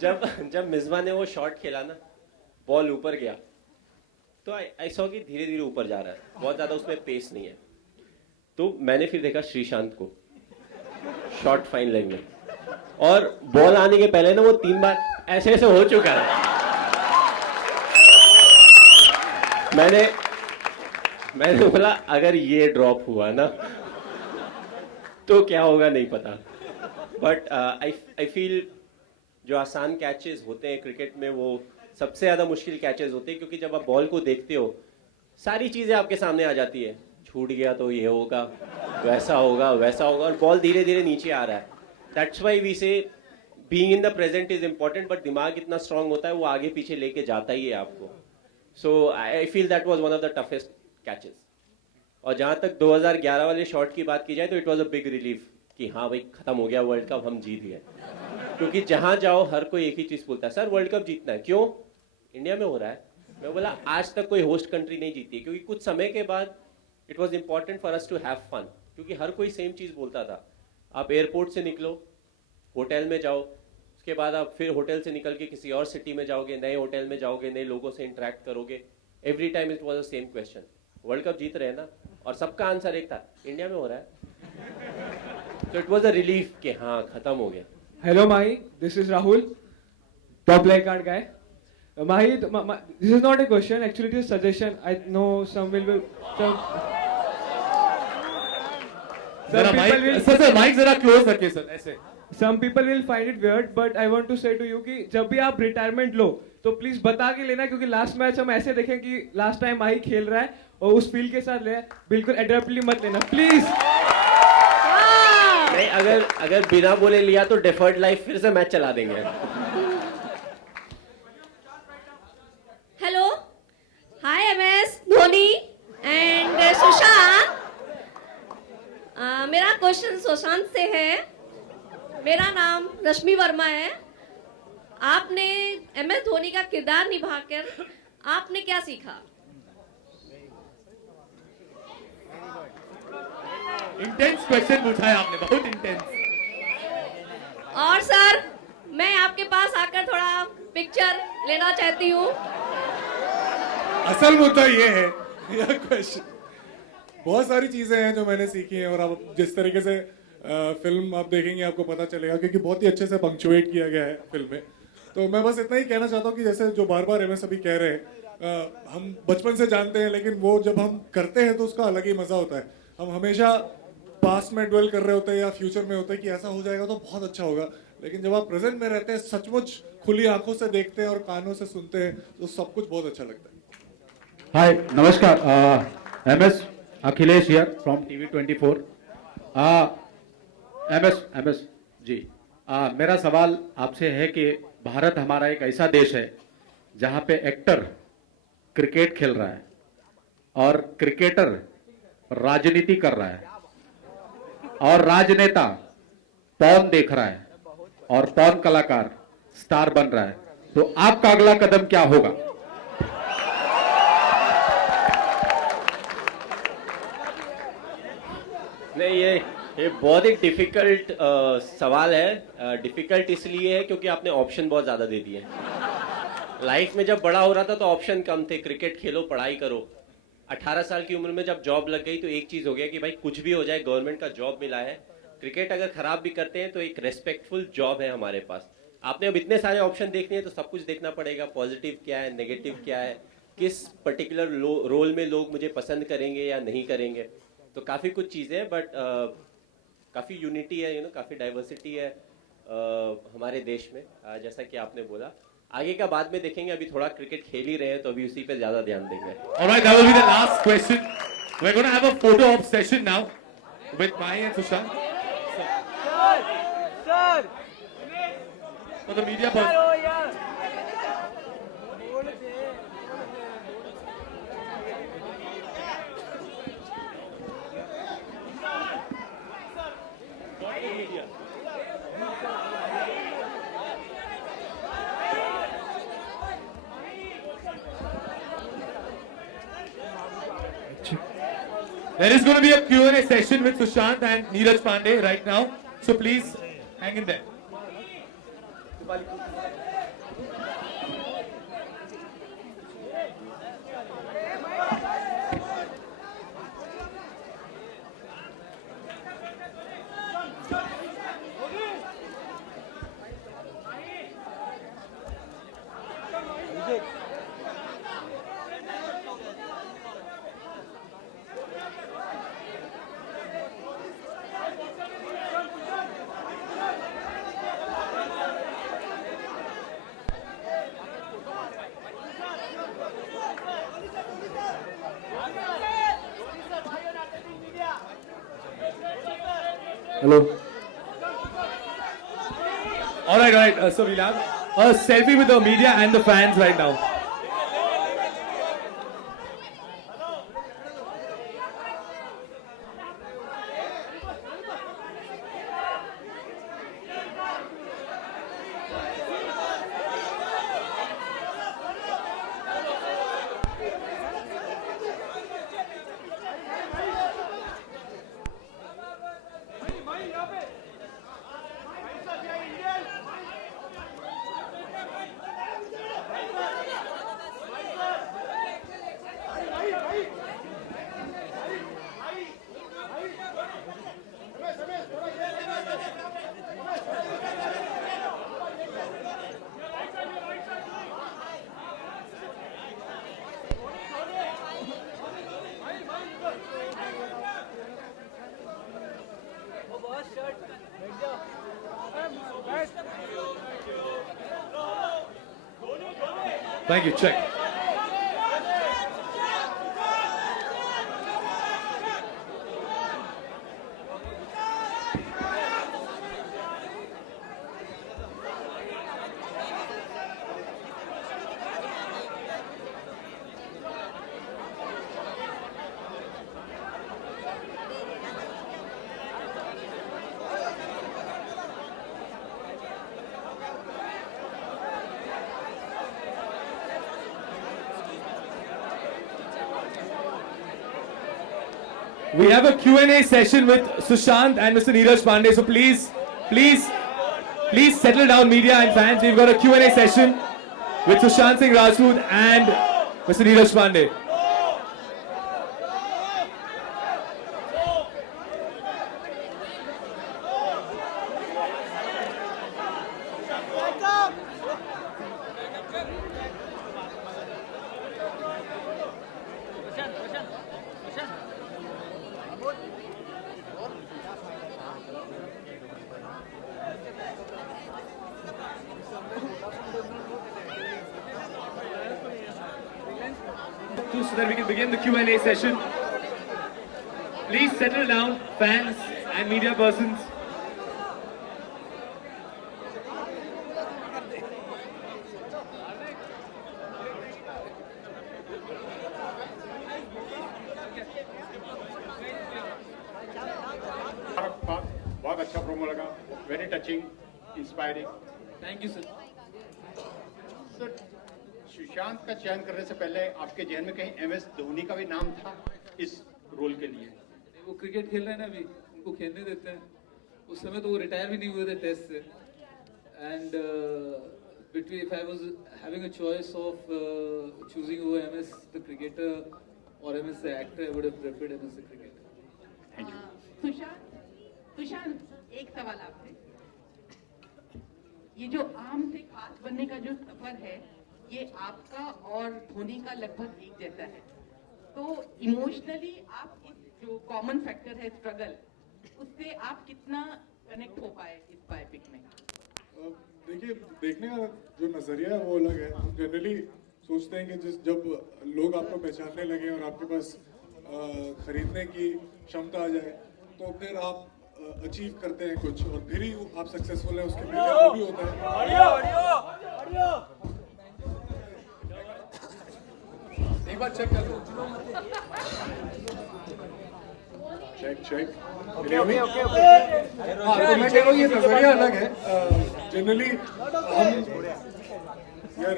जब मिसबा ने वो शॉट खेला ना, बॉल ऊपर गया, तो आई सॉ कि धीरे धीरे ऊपर जा रहा है, बहुत ज्यादा उसमें पेस नहीं है। तो मैंने फिर देखा श्रीशांत को शॉट फाइन लेग में, और बॉल आने के पहले ना वो 3 बार ऐसे हो चुका है। मैंने बोला अगर ये ड्रॉप हुआ ना तो क्या होगा नहीं पता। बट आई फील जो आसान कैचेस होते हैं क्रिकेट में, वो सबसे ज़्यादा मुश्किल कैचेस होते हैं, क्योंकि जब आप बॉल को देखते हो सारी चीज़ें आपके सामने आ जाती है। छूट गया तो ये होगा, वैसा होगा, और बॉल धीरे धीरे नीचे आ रहा है। दैट्स वाई वी से being in the present is important, but दिमाग इतना स्ट्रांग होता है वो आगे पीछे लेके जाता ही है आपको। So I feel that was one of the toughest catches. और जहाँ तक 2011 वाले शॉट की बात की जाए तो it was a big relief कि हाँ भाई खत्म हो गया वर्ल्ड कप, हम जीत गए। क्योंकि जहाँ जाओ हर कोई एक ही चीज़ बोलता है, सर वर्ल्ड कप जीतना है। क्यों? इंडिया में हो रहा है। मैं बोला आज तक कोई होस्ट कंट्री नहीं जीती है, क्योंकि कुछ समय के बाद it was important for us to have fun, क्योंकि हर कोई सेम चीज़ बोलता था। आप एयरपोर्ट से निकलो, होटल में जाओ, उसके बाद आप फिर होटल से निकल के किसी और सिटी में जाओगे, नए होटल में जाओगे, नए लोगों से इंटरेक्ट करोगे। Every time it was the same question, world cup जीत रहे हैं ना? और सबका आंसर एक था, इंडिया में हो रहा है। तो इट वॉज अ रिलीफ कि हाँ खत्म हो गया। Hello Mahi, this is Rahul, top play card guy. Mahi, this is not a question, actually it is a suggestion. I know some will sir mic जरा क्लोज रखिए sir, ऐसे। Some people will find it weird, but I want to say to you कि जब भी आप retirement लो तो please बता के लेना, क्योंकि लास्ट मैच हम ऐसे देखें कि लास्ट टाइम माही खेल रहा है और उस फील के साथ ले, बिल्कुल एड्रेप्टली मत लेना प्लीज। नहीं, अगर बिना बोले लिया तो डेफर्ड लाइफ फिर से मैच चला देंगे। Hello, hi MS Dhoni and Sushant. मेरा क्वेश्चन सुशांत से है। मेरा नाम रश्मि वर्मा है। आपने एमएस धोनी का किरदार निभाकर आपने क्या सीखा? इंटेंस क्वेश्चन पूछा है आपने, बहुत इंटेंस। और सर मैं आपके पास आकर थोड़ा पिक्चर लेना चाहती हूँ। असल मुद्दा ये है, यह क्वेश्चन, बहुत सारी चीजें हैं जो मैंने सीखी हैं, और आप जिस तरीके से फिल्म आप देखेंगे आपको पता चलेगा, क्योंकि बहुत ही अच्छे से पंक्चुएट किया गया है फिल्म में। तो मैं बस इतना ही कहना चाहता हूँ कि जैसे जो बार बार एमएस अभी कह रहे हैं, हम बचपन से जानते हैं, लेकिन वो जब हम करते हैं तो उसका अलग ही मजा होता है। हम हमेशा पास्ट में ड्वेल कर रहे होते हैं या फ्यूचर में होते हैं कि ऐसा हो जाएगा तो बहुत अच्छा होगा, लेकिन जब आप प्रेजेंट में रहते हैं, सचमुच खुली आंखों से देखते हैं और कानों से सुनते हैं, तो सब कुछ बहुत अच्छा लगता है। हाय, नमस्कार, MS Akhilesh here from TV 24। MS ji, मेरा सवाल आपसे है कि भारत हमारा एक ऐसा देश है जहां पे एक्टर क्रिकेट खेल रहा है और क्रिकेटर राजनीति कर रहा है और राजनेता पॉर्न देख रहा है और पॉर्न कलाकार स्टार बन रहा है, तो आपका अगला कदम क्या होगा? नहीं, ये बहुत ही डिफिकल्ट सवाल है। डिफिकल्ट इसलिए है क्योंकि आपने ऑप्शन बहुत ज़्यादा दे दिए। लाइफ में जब बड़ा हो रहा था तो ऑप्शन कम थे, क्रिकेट खेलो, पढ़ाई करो। 18 साल की उम्र में जब जॉब लग गई तो एक चीज़ हो गया कि भाई कुछ भी हो जाए, गवर्नमेंट का जॉब मिला है। क्रिकेट अगर खराब भी करते हैं तो एक रेस्पेक्टफुल जॉब है हमारे पास। आपने अब इतने सारे ऑप्शन देखने हैं तो सब कुछ देखना पड़ेगा, पॉजिटिव क्या है, नेगेटिव क्या है, किस पर्टिकुलर रोल में लोग मुझे पसंद करेंगे या नहीं करेंगे। तो काफ़ी कुछ चीज़ें हैं, बट काफ़ी यूनिटी है, काफ़ी डाइवर्सिटी है हमारे देश में, जैसा कि आपने बोला। आगे का बाद में देखेंगे, अभी थोड़ा क्रिकेट खेल ही रहे हैं तो अभी उसी पे ज़्यादा ध्यान देंगे। Alright, that will be the last question. We're going to have a photo op session now with Mahi and Sushant. Sir. For the media person. There is going to be a Q&A session with Sushant and Neeraj Pandey right now. So please hang in there. Hello. All right. So we'll have a selfie with the media and the fans right now. Thank you. Check. We have a Q&A session with Sushant and Mr. Neeraj Pandey. So please settle down, media and fans. We've got a Q&A session with Sushant Singh Rajput and Mr. Neeraj Pandey. So that we can begin the Q&A session. Please settle down, fans and media persons. बहुत अच्छा promo लगा, very touching, inspiring. Thank you sir. Sir, Sushant का चयन करने से पहले आपके जहन में कहीं MS धोनी का भी नाम था इस रोल के लिए? वो क्रिकेट खेल रहे हैं ना अभी, उनको खेलने देते हैं. उस समय तो वो रिटायर भी नहीं हुए थे टेस्ट से. And between if I was having a choice of choosing over MS the cricketer or MS the actor, I would have preferred MS the cricketer. Thank you. Sushant, एक सवाल आपसे. ये जो आम से खास बनने का जो सफर है, ये आपका और धोनी का लगभग एक जैसा है. तो इमोशनली आप इस जो कॉमन फैक्टर है स्ट्रगल, उससे आप कितना कनेक्ट हो पाए इस बायोपिक में? देखिए, देखने का जो नजरिया है वो अलग है. जनरली सोचते हैं कि जब लोग आपको पहचानने लगे और आपके पास खरीदने की क्षमता आ जाए तो फिर आप अचीव करते हैं कुछ और फिर ही आप सक्सेसफुल हैं. उसके पहले वो भी होता है. एक बार चेक कर लो. चेक. हाँ, तो मैं कह रहा हूँ ये नजरिया अलग है. जनरली हम यार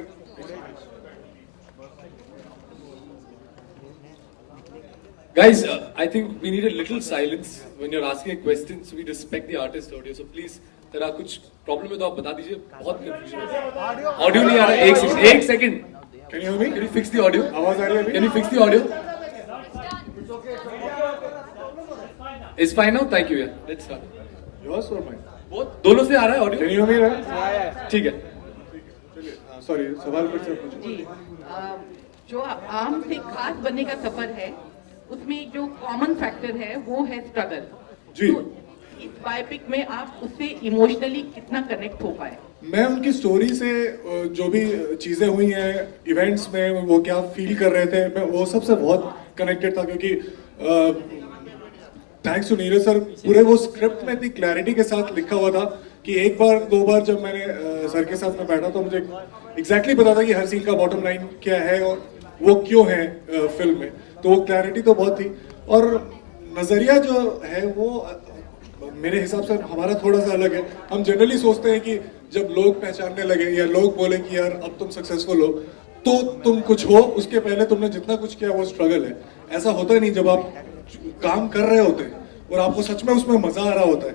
Guys, I think we need a little silence when you're asking a question, so we respect the artist audio. So please, तेरा कुछ प्रॉब्लम है तो आप बता दीजिए. बहुत कंफ्यूजन है. ऑडियो नहीं आ रहा है. एक second. Can you hear me? Can you fix the audio? आवाज आ रही है अभी? Can you fix the audio? It's fine now. Thank you. Yeah. Let's start. Yours or mine? Both. दोनों से आ रहा है audio. Can you hear me right? ठीक है. चलिए, सॉरी, सवाल फिर से पूछो. जी, जो आम से खास बनने का सफर है, उसमें जो कॉमन फैक्टर है वो है स्ट्रगल. जी. तो इस बायोपिक में आप उससे इमोशनली कितना कनेक्ट हो पाए? मैं उनकी स्टोरी से जो भी चीजें हुई हैं इवेंट्स में, वो क्या फील कर रहे थे, मैं वो सबसे बहुत कनेक्टेड था. क्योंकि थैंक्स टू नीरज सर, पूरे वो स्क्रिप्ट में इतनी क्लैरिटी के साथ लिखा हुआ था कि एक बार दो बार जब मैंने सर के साथ में बैठा तो मुझे एग्जैक्टली पता था कि हर सीन का बॉटम लाइन क्या है और वो क्यों है फिल्म में. तो वो क्लैरिटी तो बहुत थी. और नजरिया जो है वो मेरे हिसाब से हमारा थोड़ा सा अलग है. हम जनरली सोचते हैं कि जब लोग पहचानने लगे या लोग बोले कि यार अब तुम सक्सेसफुल हो तो तुम कुछ हो, उसके पहले तुमने जितना कुछ किया वो स्ट्रगल है. ऐसा होता नहीं. जब आप काम कर रहे होते हैं और आपको सच में उसमें मजा आ रहा होता है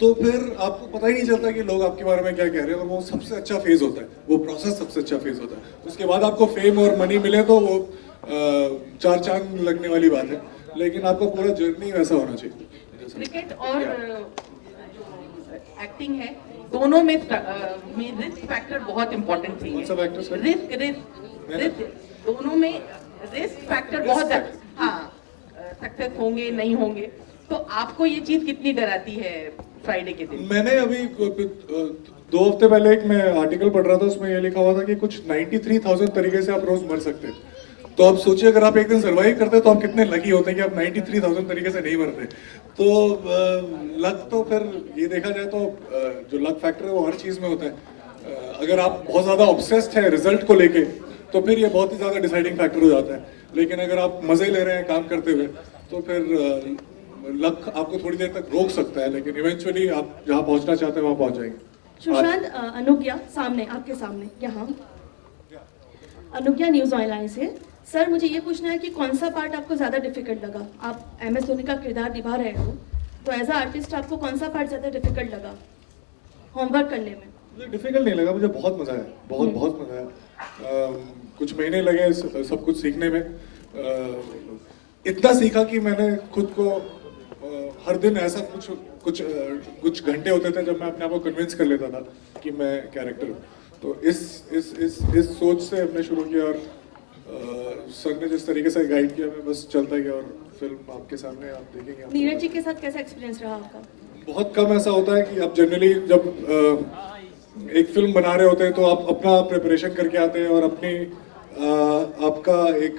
तो फिर आपको पता ही नहीं चलता कि लोग आपके बारे में क्या कह रहे हैं. और वो सबसे अच्छा फेज होता है, वो प्रोसेस सबसे अच्छा फेज होता है. उसके बाद आपको फेम और मनी मिले तो वो चार चांद लगने वाली बात है, लेकिन आपका पूरा जर्नी वैसा होना चाहिए. क्रिकेट और एक्टिंग है, दोनों में रिस्क फैक्टर बहुत इम्पोर्टेंट थी. कौन सा फैक्टर? रिस्क दोनों में रिस्क फैक्टर बहुत. हाँ, सक्सेस होंगे नहीं होंगे. तो आपको ये चीज कितनी डराती है फ्राइडे के दिन? मैंने अभी 2 हफ्ते पहले एक मैं आर्टिकल पढ़ रहा था, उसमें ये लिखा हुआ था कि कुछ 93,000 तरीके से आप रोज मर सकते हैं. तो आप सोचिए अगर आप एक दिन सर्वाइव करते तो आप कितने लकी होते हैं कि आप 93,000 तरीके से नहीं मरते. तो लक तो फिर ये देखा जाए तो जो लक फैक्टर है वो हर चीज में होता है. अगर आप बहुत ज्यादा ऑब्सेस्ड है रिजल्ट को लेके तो फिर ये बहुत ही ज्यादा डिसाइडिंग फैक्टर हो जाता है. लेकिन अगर आप मजे ले रहे हैं काम करते हुए तो फिर लक आपको थोड़ी देर तक रोक सकता है, लेकिन इवेंचुअली आप जहाँ पहुँचना चाहते हैं वहाँ पहुँच जाएंगे. सुशांत, अनुज्ञा सामने, आपके सामने यहाँ. अनुज्ञा न्यूज ऑनलाइन से. सर मुझे ये पूछना है कि कौन सा पार्ट आपको ज़्यादा डिफिकल्ट लगा? आप MS धोनी का किरदार निभा रहे हो, तो एज अ आर्टिस्ट आपको कौन सा पार्ट ज़्यादा डिफिकल्ट लगा होमवर्क करने में? मुझे डिफिकल्ट नहीं लगा, मुझे बहुत मज़ा आया, बहुत मज़ा आया। कुछ महीने लगे सब कुछ सीखने में। इतना सीखा कि मैंने खुद को हर दिन ऐसा कुछ घंटे होते थे जब मैं अपने आप को कन्विंस कर लेता था कि मैं कैरेक्टर हूँ। तो इस सोच से हमने शुरू किया और सर ने जिस तरीके से गाइड किया मैं बस चलता गया और फिल्म आपके सामने आप देखेंगे। नीरज जी के साथ कैसा एक्सपीरियंस रहा आपका? बहुत कम ऐसा होता है कि आप जनरली जब एक फिल्म बना रहे होते हैं तो आप अपना प्रिपरेशन करके आते हैं और अपनी आपका एक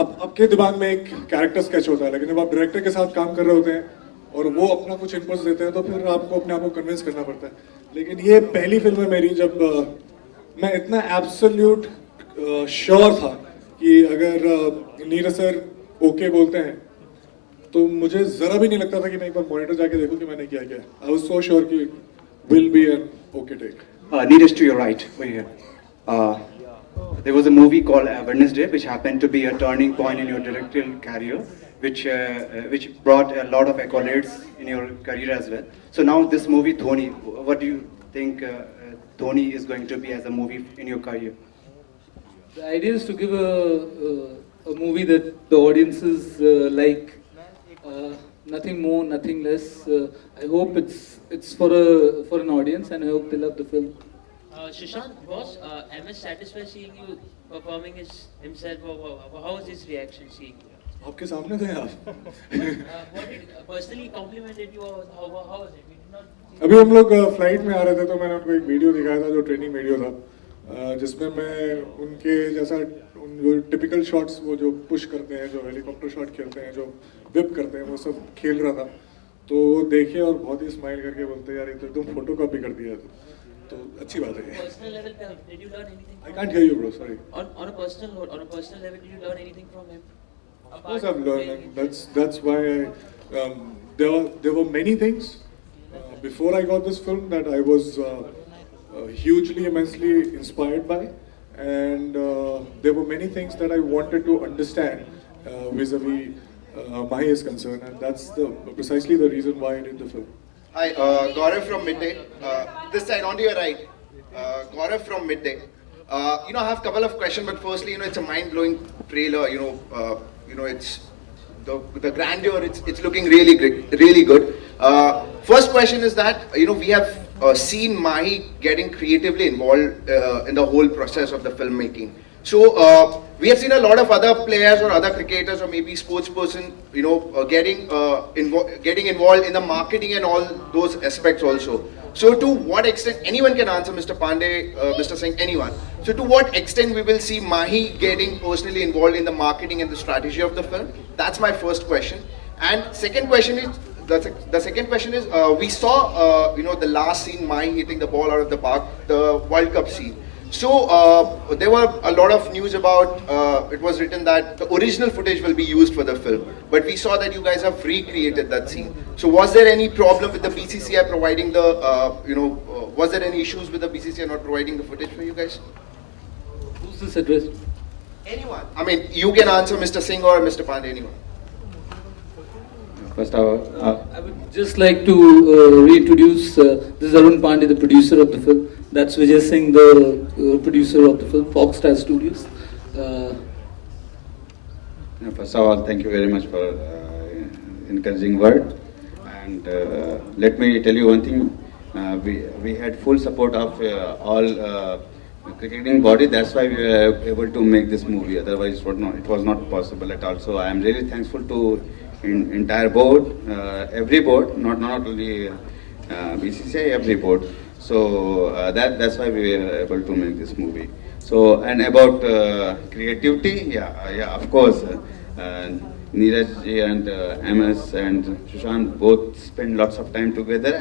आपके दिमाग में एक कैरेक्टर स्केच होता है, लेकिन जब आप डायरेक्टर के साथ काम कर रहे होते हैं और वो अपना कुछ इनपुट्स देते हैं तो फिर आपको अपने आप को कन्विंस करना पड़ता है। लेकिन ये पहली फिल्म है मेरी जब मैं इतना एब्सोल्यूट श्योर था कि अगर नीरज सर ओके बोलते हैं तो मुझे जरा भी नहीं लगता था कि मैं एक बार मॉनिटर जाके देखूं कि मैंने क्या किया। आई वाज सो श्योर कि will be an okay take. Neeraj, to your right, over here. There was a movie called Wednesday, which happened to be a turning point in your directorial career, which brought a lot of accolades in your career as well. So now this movie, Dhoni, what do you think Dhoni is going to be as a movie in your career? The idea is to give a movie that the audiences like, nothing more, nothing less. I hope it's for an audience, and I hope they love the film. Sushant, was MS satisfied seeing you performing himself? Or how was his reaction seeing you? आपके सामने थे आप। What did personally complimented you? Or how was it? We did not. अभी हम लोग flight में आ रहे थे तो मैंने उनको एक वीडियो दिखाया था जो ट्रेनिंग वीडियो था, जिसमें मैं उनके जैसा उन जो टिपिकल शॉट्स वो जो पुश करते हैं, जो हेलीकॉप्टर शॉट खेलते हैं, जो विप करते हैं, वो सब खेल रहा था। तो वो देखे और बहुत ही स्माइल करके बोलते यार ये तो एकदम फोटो कॉपी कर दिया तो अच्छी बात है। Personal level, did you learn anything? I can't hear you, bro. Sorry. On a personal note, on a personal level, did you learn anything from him? Of course, I've learned, and that's why there were many things before I got this film that I was hugely, immensely inspired by, and there were many things that I wanted to understand vis-a-vis Mahi is concerned, and that's precisely the reason why I did the film. Hi, Gaurav from Midday. This side, on to your right. Gaurav from Midday. I have a couple of questions, but firstly, it's a mind-blowing trailer. It's the grandeur. It's looking really great, really good. First question is that we have seen Mahi getting creatively involved in the whole process of the filmmaking. So we have seen a lot of other players or other cricketers or maybe sports person, getting involved in the marketing and all those aspects also. So to what extent, anyone can answer, Mr. Pandey, Mr. Singh, anyone. So to what extent we will see Mahi getting personally involved in the marketing and the strategy of the film? That's my first question. And second question is, the second question is, we saw, the last scene, Mahi hitting the ball out of the park, the World Cup scene. So there were a lot of news about, it was written that the original footage will be used for the film, but we saw that you guys have recreated that scene. So was there any problem with the BCCI providing the, was there any issues with the BCCI not providing the footage for you guys? Who's this addressed? Anyone. I mean, you can answer, Mr. Singh or Mr. Pandey, anyone. First, I would just like to reintroduce, this is Arun Pandey, the producer of the film. That's Vijay Singh, the producer of the film, Foxstar Studios. First of all, thank you very much for encouraging word. And let me tell you one thing. We had full support of all cricketing body. That's why we were able to make this movie. Otherwise, it was not possible at all. So I am really thankful to entire board, every board, not only BCCI, every board. So that's why we were able to make this movie. So, and about creativity, yeah, of course, Neeraj ji and MS and Sushant both spend lots of time together,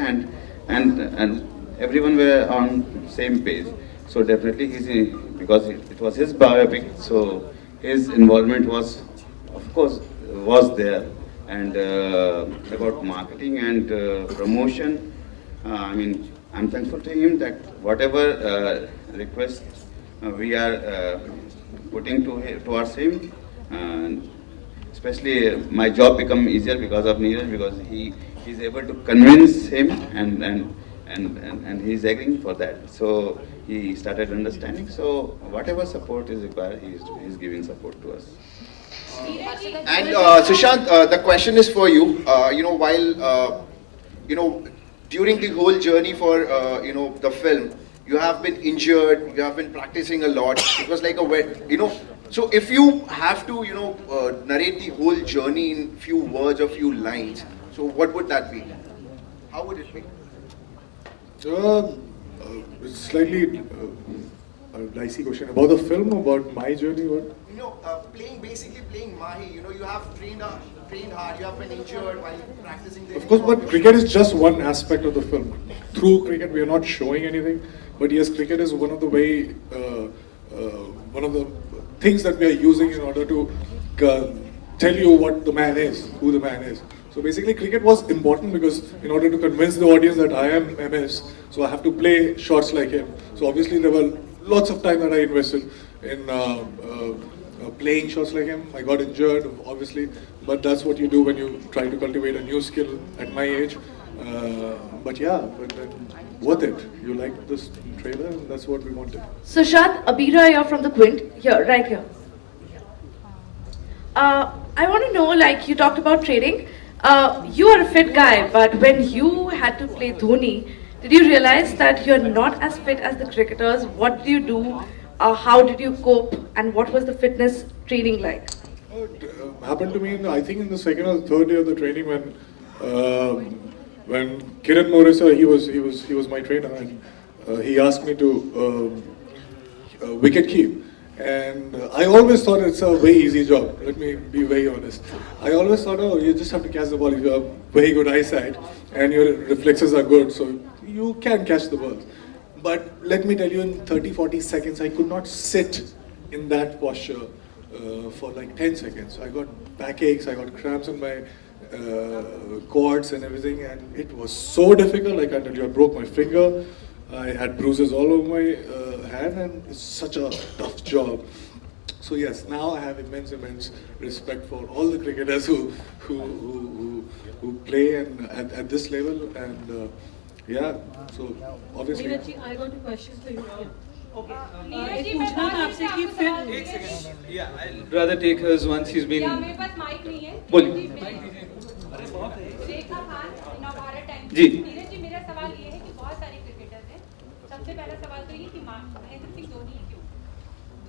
and everyone were on same page. So definitely because it was his biopic, so his involvement was, of course, was there. And about marketing and promotion, I mean, I'm thankful to him that whatever request we are putting towards him. And especially my job become easier because of Neeraj, because he is able to convince him and he is agreeing for that. So he started understanding. So whatever support is required, he is giving support to us. And Sushant, the question is for you. While during the whole journey for the film, you have been injured. You have been practicing a lot. It was like a wet, So if you have to, narrate the whole journey in few words or few lines, so what would that be? How would it be? It's slightly a dicey question. About the film, about my journey, what? Basically playing Mahi, you have trained hard, you have been injured while practicing the... Of course, but cricket is just one aspect of the film. Through cricket, we are not showing anything. But yes, cricket is one of the one of the things that we are using in order to tell you what the man is, who the man is. So basically, cricket was important because in order to convince the audience that I am MS, so I have to play shots like him. So obviously, there were lots of time that I invested in playing shots like him. I got injured, obviously, but that's what you do when you try to cultivate a new skill at my age. But then worth it. You like this trailer, and that's what we wanted. Sushant, Abira, you're from the Quint. Here, right here. I want to know, like you talked about training. You are a fit guy, but when you had to play Dhoni, did you realize that you're not as fit as the cricketers? What do you do? How did you cope? And what was the fitness training like? It happened to me, I think, in the second or third day of the training when Kiran Morisa, he was my trainer, and he asked me to wicket keep. And I always thought it's a very easy job. Let me be very honest. I always thought, you just have to catch the ball if you have very good eyesight and your reflexes are good, so you can catch the ball. But let me tell you, in 30-40 seconds, I could not sit in that posture for like 10 seconds. I got backaches, I got cramps in my quads and everything, and it was so difficult. I can't tell you, I broke my finger. I had bruises all over my hand, and it's such a tough job. So yes, now I have immense respect for all the cricketers who play at this level, and so obviously. Neeraj ji, I got a question for you. Okay. एक पूछना था आपसे कि फिर. Yeah, I'll rather take hers once he's been. मेरे पास mic नहीं है. बोलिए. रेखा खान, नवभारत टाइम्स. जी. नीरज जी, मेरा सवाल ये है कि बहुत सारे क्रिकेटर्स हैं. सबसे पहला सवाल तो ये कि महेंद्र सिंह धोनी क्यों?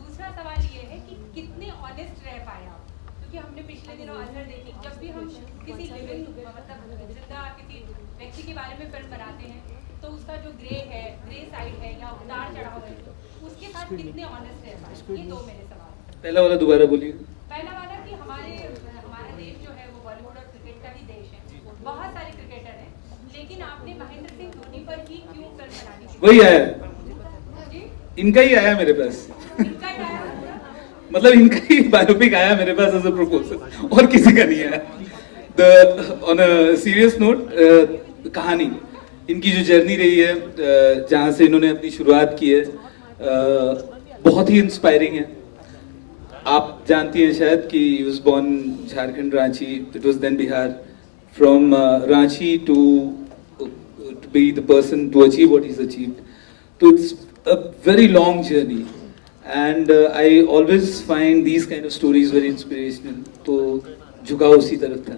दूसरा सवाल ये है कि कितने ऑनेस्ट रह पाए आप? क्योंकि हमने पिछले दिनों अजहर देखी, जब भी हम किसी लिविंग मतलब जिंदा किसी व्यक्ति के बारे में फिल्म बनाते हैं, तो उसका जो ग्रे साइड है या उतार चढ़ाव है, उसके साथ कितने ऑनेस्ट रह पाए? ये दो मेरे सवाल. पहला वाला दोबारा बोलिए. पहला वाला कि हमारा देश जो है वो बॉलीवुड और क्रिकेट का ही देश है. बहुत सारे क्रिकेटर हैं, लेकिन आपने महेंद्र सिंह धोनी पर ही क्यों फिल्म बनानी? वही आया. इनका ही आया मेरे पास. मतलब इनका ही बायोपिक आया मेरे पास एज अ प्रपोजल, और किसी का नहीं आया. ऑन अ सीरियस नोट, कहानी इनकी जो जर्नी रही है, जहाँ से इन्होंने अपनी शुरुआत की है, बहुत ही इंस्पायरिंग है. आप जानती हैं शायद कि he was born Jharkhand, Ranchi. It was then Bihar. From Ranchi to be the person to achieve what he's achieved. So it's a very long journey, and I always find these kind of stories very inspirational. तो झुकाव उसी तरफ था.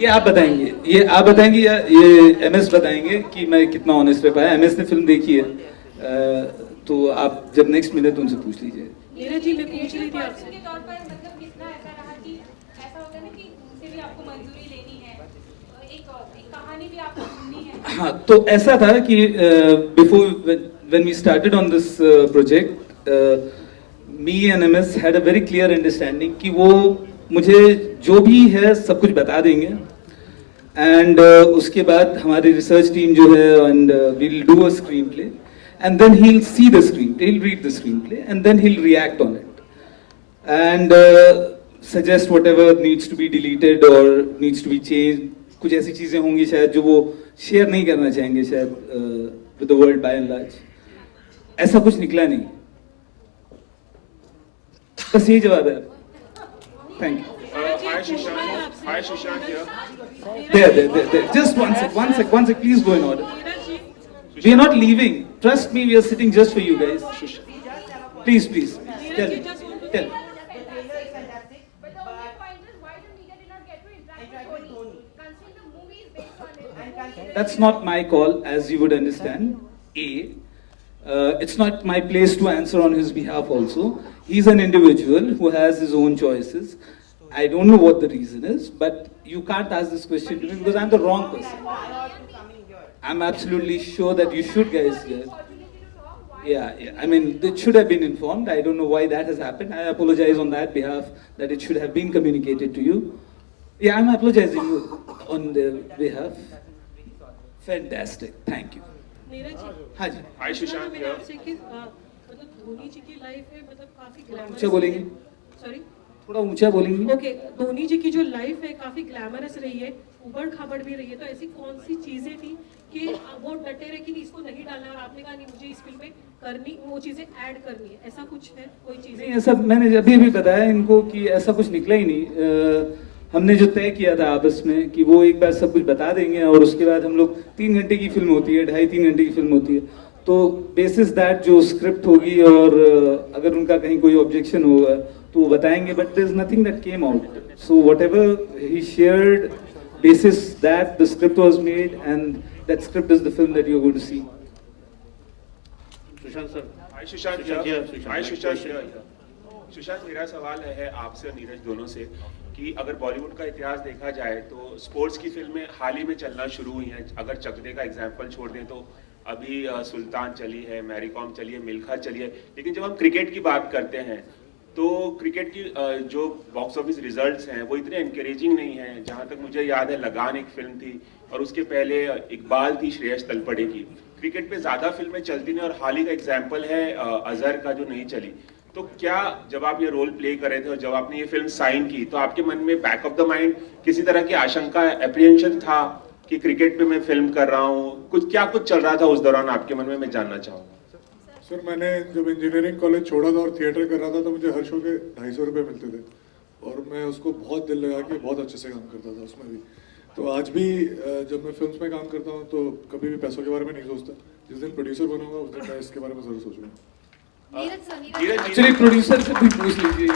ये आप बताएंगे या ये MS बताएंगे कि मैं कितना ऑनेस्ट रह पाया? MS ने फिल्म देखी है, तो आप जब नेक्स्ट मिले तो उनसे पूछ लीजिए. नीरज जी, मैं पूछ रही थी आपसे. के तौर पर मतलब कितना ऐसा रहा कि ऐसा होता है ना कि उनसे भी आपको मंजूरी लेनी है, एक कहानी भी आपको सुननी है. हाँ, तो ऐसा था कि before when we started on this project, me and MS had a very clear understanding कि वो मुझे जो भी है सब कुछ बता देंगे, एंड उसके बाद हमारी रिसर्च टीम जो है, and we'll do a screenplay, and then he'll see the screenplay, he'll read the screenplay, and then he'll react on it, and suggest whatever needs to be deleted or needs to be changed. कुछ ऐसी चीजें होंगी शायद जो वो share नहीं करना चाहेंगे शायद with the world by and large. ऐसा कुछ निकला नहीं. बस यही जवाब है। Thank you. Hi Sushant here. There. Just one sec. Please go in order. We are not leaving. Trust me, we are sitting just for you guys. Please. Tell. That's not my call, as you would understand. It's not my place to answer on his behalf also. He's an individual who has his own choices. I don't know what the reason is, but you can't ask this question to me because I'm the wrong person. I'm absolutely sure that you should guys hear. Yeah. I mean, it should have been informed. I don't know why that has happened. I apologize on that behalf that it should have been communicated to you. Yeah, I'm apologizing on their behalf. Fantastic. Thank you. Neeraj ji, हाँ जी। Hi Sushant मैंने here. आपसे कि मतलब धोनी जी की life है मतलब काफी ग्लैमरस। ऊंचा बोलेंगे? सॉरी? थोड़ा ऊंचा बोलेंगे? ओके, धोनी जी की जो लाइफ है काफी ग्लैमरस रही है, उबड़ खाबड़ भी रही है, तो ऐसी कौन सी चीजें थी कि वो डटे रहे कि इसको नहीं डालना और आपने कहा नहीं मुझे इस फिल्म में करनी, वो चीजें ऐड करनी है, ऐसा कुछ है कोई चीजें? नहीं, ऐसा मैंने अभी बताया इनको कि ऐसा कुछ निकला ही नहीं। हमने जो तय किया था आपस में कि वो एक बार सब कुछ बता देंगे और उसके बाद हम लोग 3 घंटे की फिल्म होती है, 2.5-3 घंटे की फिल्म होती है, तो बेसिस दैट जो स्क्रिप्ट होगी और अगर उनका कहीं कोई ऑब्जेक्शन होगा तो वो बताएंगे, but there is nothing that came out, so whatever he shared basis that the script was made and that script is the film that you're going to see. Sushant sir. Hi Sushant here. Sushant, मेरा सवाल है आपसे और नीरज दोनों से कि अगर बॉलीवुड का इतिहास देखा जाए तो स्पोर्ट्स की फिल्में हाल ही में चलना शुरू हुई हैं। अगर चक दे का एग्जाम्पल छोड़ दें तो अभी सुल्तान चली है, मैरी कॉम चली है, मिल्खा चली है, लेकिन जब हम क्रिकेट की बात करते हैं तो क्रिकेट की जो बॉक्स ऑफिस रिजल्ट्स हैं वो इतने एनकरेजिंग नहीं हैं। जहाँ तक मुझे याद है लगान एक फिल्म थी और उसके पहले इकबाल थी श्रेयस तलपड़े की। क्रिकेट पे ज़्यादा फिल्में चलती नहीं और हाल ही का एग्जाम्पल है अजहर का जो नहीं चली। तो क्या जब आप ये रोल प्ले कर रहे थे और जब आपने ये फिल्म साइन की तो आपके मन में बैक ऑफ द माइंड किसी तरह की आशंका, एप्रीहेंशन था कि क्रिकेट पे मैं फिल्म कर रहा हूँ? कुछ चल रहा था उस दौरान आपके मन में, मैं जानना चाहूँगा। सर, मैंने जब इंजीनियरिंग कॉलेज छोड़ा था और थिएटर कर रहा था तो मुझे हर शो के 250 रुपये मिलते थे और मैं उसको बहुत दिल लगा के बहुत अच्छे से काम करता था उसमें भी। तो आज भी जब मैं फिल्म्स में काम करता हूँ तो कभी भी पैसों के बारे में नहीं सोचता। जिस दिन प्रोड्यूसर बनूंगा उस दिन मैं इसके बारे में जरूर सोचूंगा। चलिए प्रोड्यूसर से भी पूछ लीजिए।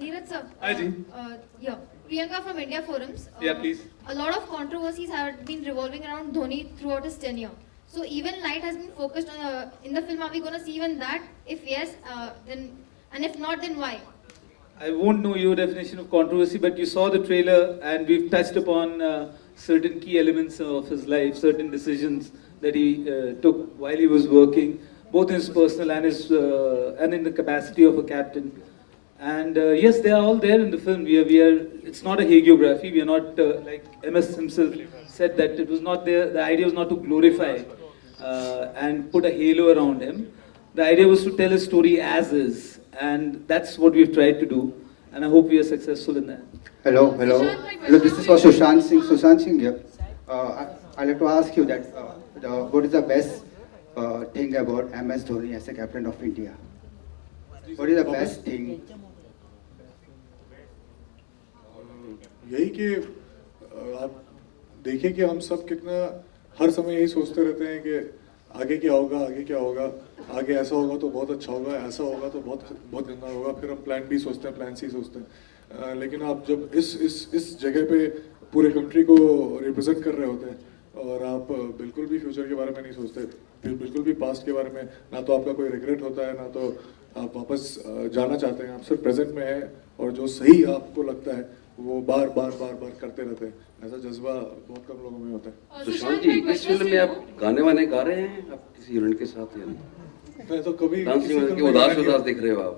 नीरज सर, हाँ जी। Priyanka from India Forums. Yeah, please. A lot of controversies have been revolving around Dhoni throughout his tenure. So even light has been focused on in the film. Are we going to see even that? If yes, then, and if not, then why? I won't know your definition of controversy, but you saw the trailer and we've touched upon certain key elements of his life, certain decisions that he took while he was working, both in his personal and his and in the capacity of a captain. And yes, they are all there in the film. We are. It's not a hagiography. We are not like MS himself said that it was not there. The idea was not to glorify and put a halo around him. The idea was to tell a story as is, and that's what we've tried to do. And I hope we are successful in that. Hello. This is for Sushant Singh. Sushant Singh here. I'd like to ask you that what is the best thing about MS Dhoni as a captain of India? What is the best thing? यही कि आप देखिए कि हम सब कितना हर समय यही सोचते रहते हैं कि आगे क्या होगा, आगे ऐसा होगा तो बहुत अच्छा होगा, ऐसा होगा तो बहुत गंदा होगा। फिर हम प्लान बी सोचते हैं, प्लान सी सोचते हैं। लेकिन आप जब इस जगह पे पूरे कंट्री को रिप्रेजेंट कर रहे होते हैं और आप बिल्कुल भी फ्यूचर के बारे में नहीं सोचते, फिर बिल्कुल भी पास्ट के बारे में, ना तो आपका कोई रिग्रेट होता है, ना तो आप वापस जाना चाहते हैं। आप सिर्फ प्रेजेंट में हैं और जो सही आपको लगता है वो बार बार करते रहते हैं। ऐसा जज्बा बहुत कम लोगों में होता है। सुशांत जी, इस फिल्म में आप गाने वाने गा रहे हैं आप किसी हीरोइन के साथ या नहीं? मैं तो कभी डांसिंग उदास दिख रहे हो आप।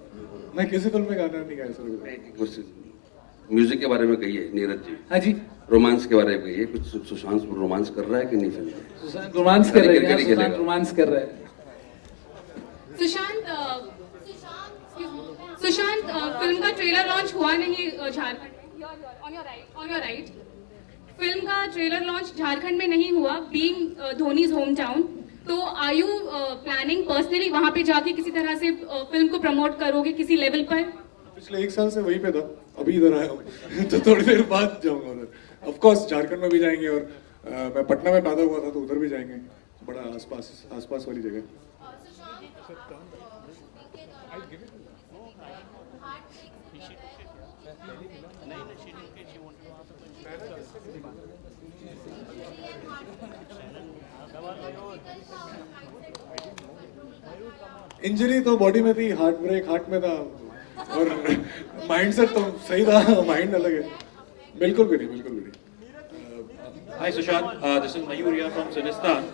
मैं किसी फिल्म में गाना नहीं गाया सर। कुछ म्यूजिक के बारे में कहिए नीरज जी। हाँ जी। रोमांस के बारे में कहिए, कुछ सुशांत रोमांस कर रहा है कि नहीं फिल्म में? सुशांत रोमांस कर रहा है। सुशांत रोमांस कर रहा है। सुशांत, फिल्म का ट्रेलर लॉन्च हुआ नहीं Jharkhand on your right. Film का ट्रेलर लॉन्च झारखंड में नहीं हुआ, बीइंग धोनीज होम टाउन। तो आर यू प्लानिंग पर्सनली वहाँ पे जाके किसी तरह से फिल्म को प्रमोट करोगे किसी लेवल पर? पिछले 1 साल से वहीं पे था, अभी इधर आया हूँ तो थोड़ी देर बाद जाऊंगा उधर। ऑफ कोर्स झारखंड में भी जाएंगे और मैं पटना में पैदा हुआ था तो उधर भी जाएंगे, बड़ा आसपास वाली जगह। इंजरी तो बॉडी में थी, हार्ट ब्रेक हार्ट में था और माइंडसेट तो सही था, माइंड अलग है। बिल्कुल भी नहीं। Hi Sushant, this is Mayur here from Sinistan.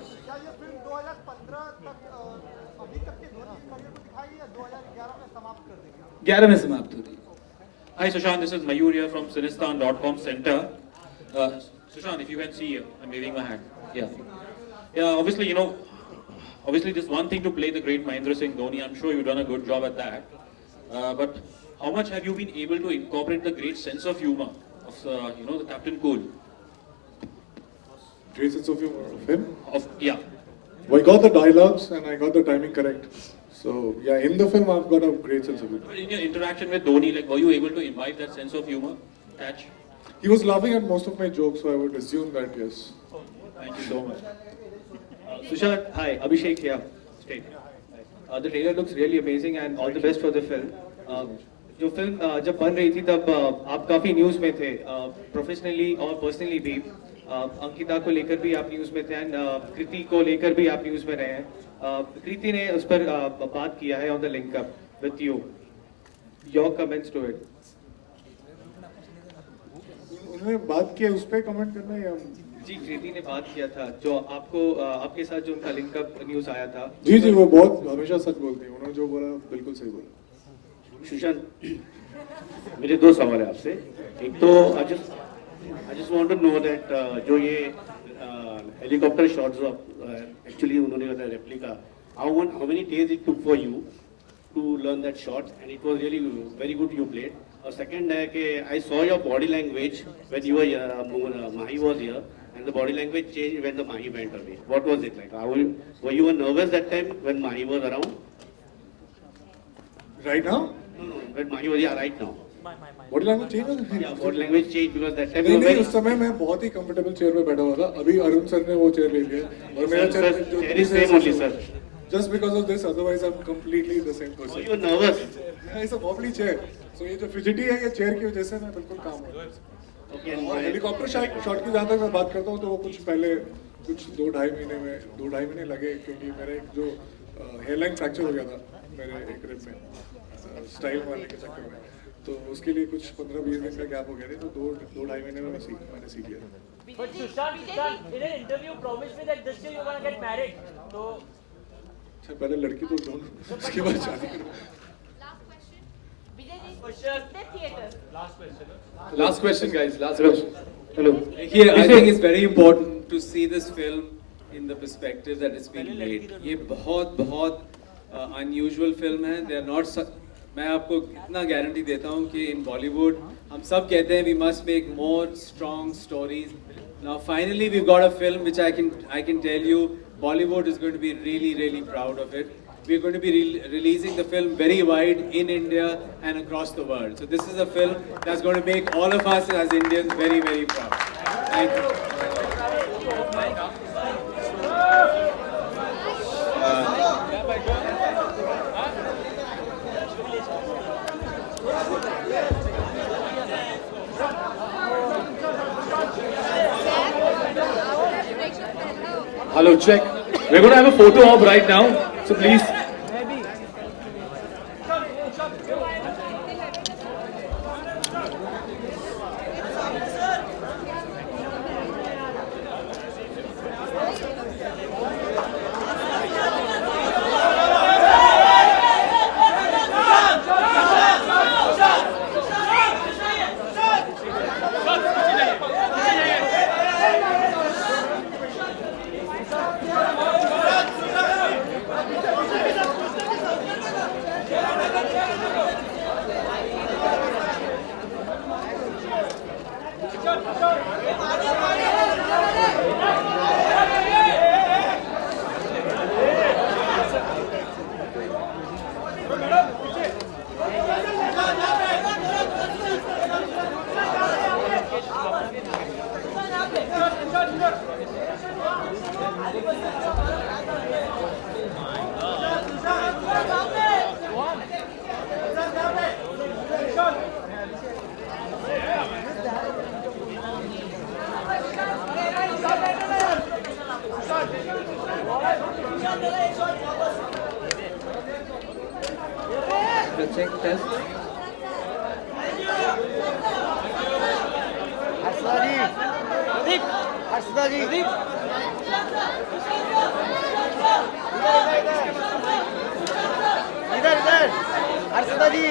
Hi Sushant, this is Mayur here from Sinistan.com Center. Sushant, if you can see here, I'm waving my hand. Yeah. Obviously, obviously this one thing to play the great Mahendra Singh Dhoni. I'm sure you've done a good job at that. But how much have you been able to incorporate the great sense of humor of, the Captain Cool? Great sense of humor of him? Yeah. Well, I got the dialogues and I got the timing correct. So, yeah, in the film, I've got a great sense of humor. But in your interaction with Dhoni, like, were you able to imbibe that sense of humor? Catch? He was laughing at most of my jokes, so I would assume that, yes. Thank you so much. Sushant, hi, Abhishek here. Straight. The trailer looks really amazing and all the best for the film. जो film जब बन रही थी तब आप काफ़ी news में थे, प्रोफेशनली और पर्सनली भी। अंकिता को लेकर भी आप न्यूज़ में थे एंड कृति को लेकर भी आप न्यूज़ में रहे हैं। कृति ने उस पर बात किया है on the link up with you, your comments to it. उन्होंने बात किया, उस पर कमेंट करना या? जी, कृति ने बात किया था, जो आपको आपके साथ जो उनका लिंक अप न्यूज़ आया था। जी, वो बहुत हमेशा सच बोलती है, उन्होंने जो बोला बिल्कुल सही बोला। सुशांत, मेरे 2 सवाल है आपसे। एक तो I just want to know that जो ये हेलीकॉप्टर शॉट्स जो एक्चुअली उन्होंने बताया replica, how many days it took for you to learn that shot and it was really very good you played. और सेकंड है कि I saw your body language when you were Mahi was here and the body language changed when the Mahi went away. What was it like? Were you nervous that time when Mahi was around? Right now? No, when Mahi was here right now. Body language changed? Yeah, body language changed because that time. नहीं, उस समय मैं बहुत ही comfortable chair पे बैठा हुआ था। अभी अरुण सर ने वो चेयर ले लिया और मेरा chair is same only, sir. Just because of this, otherwise I'm completely the same person. Were you nervous? It's a wobbly chair. So ये जो fidgety है, ये चेयर की वजह से मैं बिल्कुल काम हो रहा है। और हेलीकॉप्टर शॉट की जहाँ तक मैं बात करता हूँ तो वो कुछ पहले 2-2.5 महीने लगे, क्योंकि मेरा एक जो हेयरलाइन फ्रैक्चर हो गया था मेरे एक रिब में स्टाइल वाले के चक्कर में, तो उसके लिए कुछ 15-20 दिन का गैप हो गया था, तो 2-2.5 महीने में मैंने सीख लिया। But Sushant, in an interview you promised me that this year you're gonna get married. So पहले लड़की तो ढूंढ, उसके बाद शादी करो। Last question, guys. Last question. Hello. Here, I think it's very important to see this film in the perspective that it's being made. ये बहुत unusual film है. They are not. मैं आपको इतना गारंटी देता हूँ कि in Bollywood हम सब कहते हैं we must make more strong stories. Now finally we've got a film which I can tell you Bollywood is going to be really proud of it. We're going to be releasing the film very wide in India and across the world. So this is a film that's going to make all of us as Indians very proud. Thank you. Hello, check. We're going to have a photo op right now. So please. check test. Harshada जी, प्रदीप, हर्षदा जी, प्रदीप, इधर इधर, हर्षदा जी,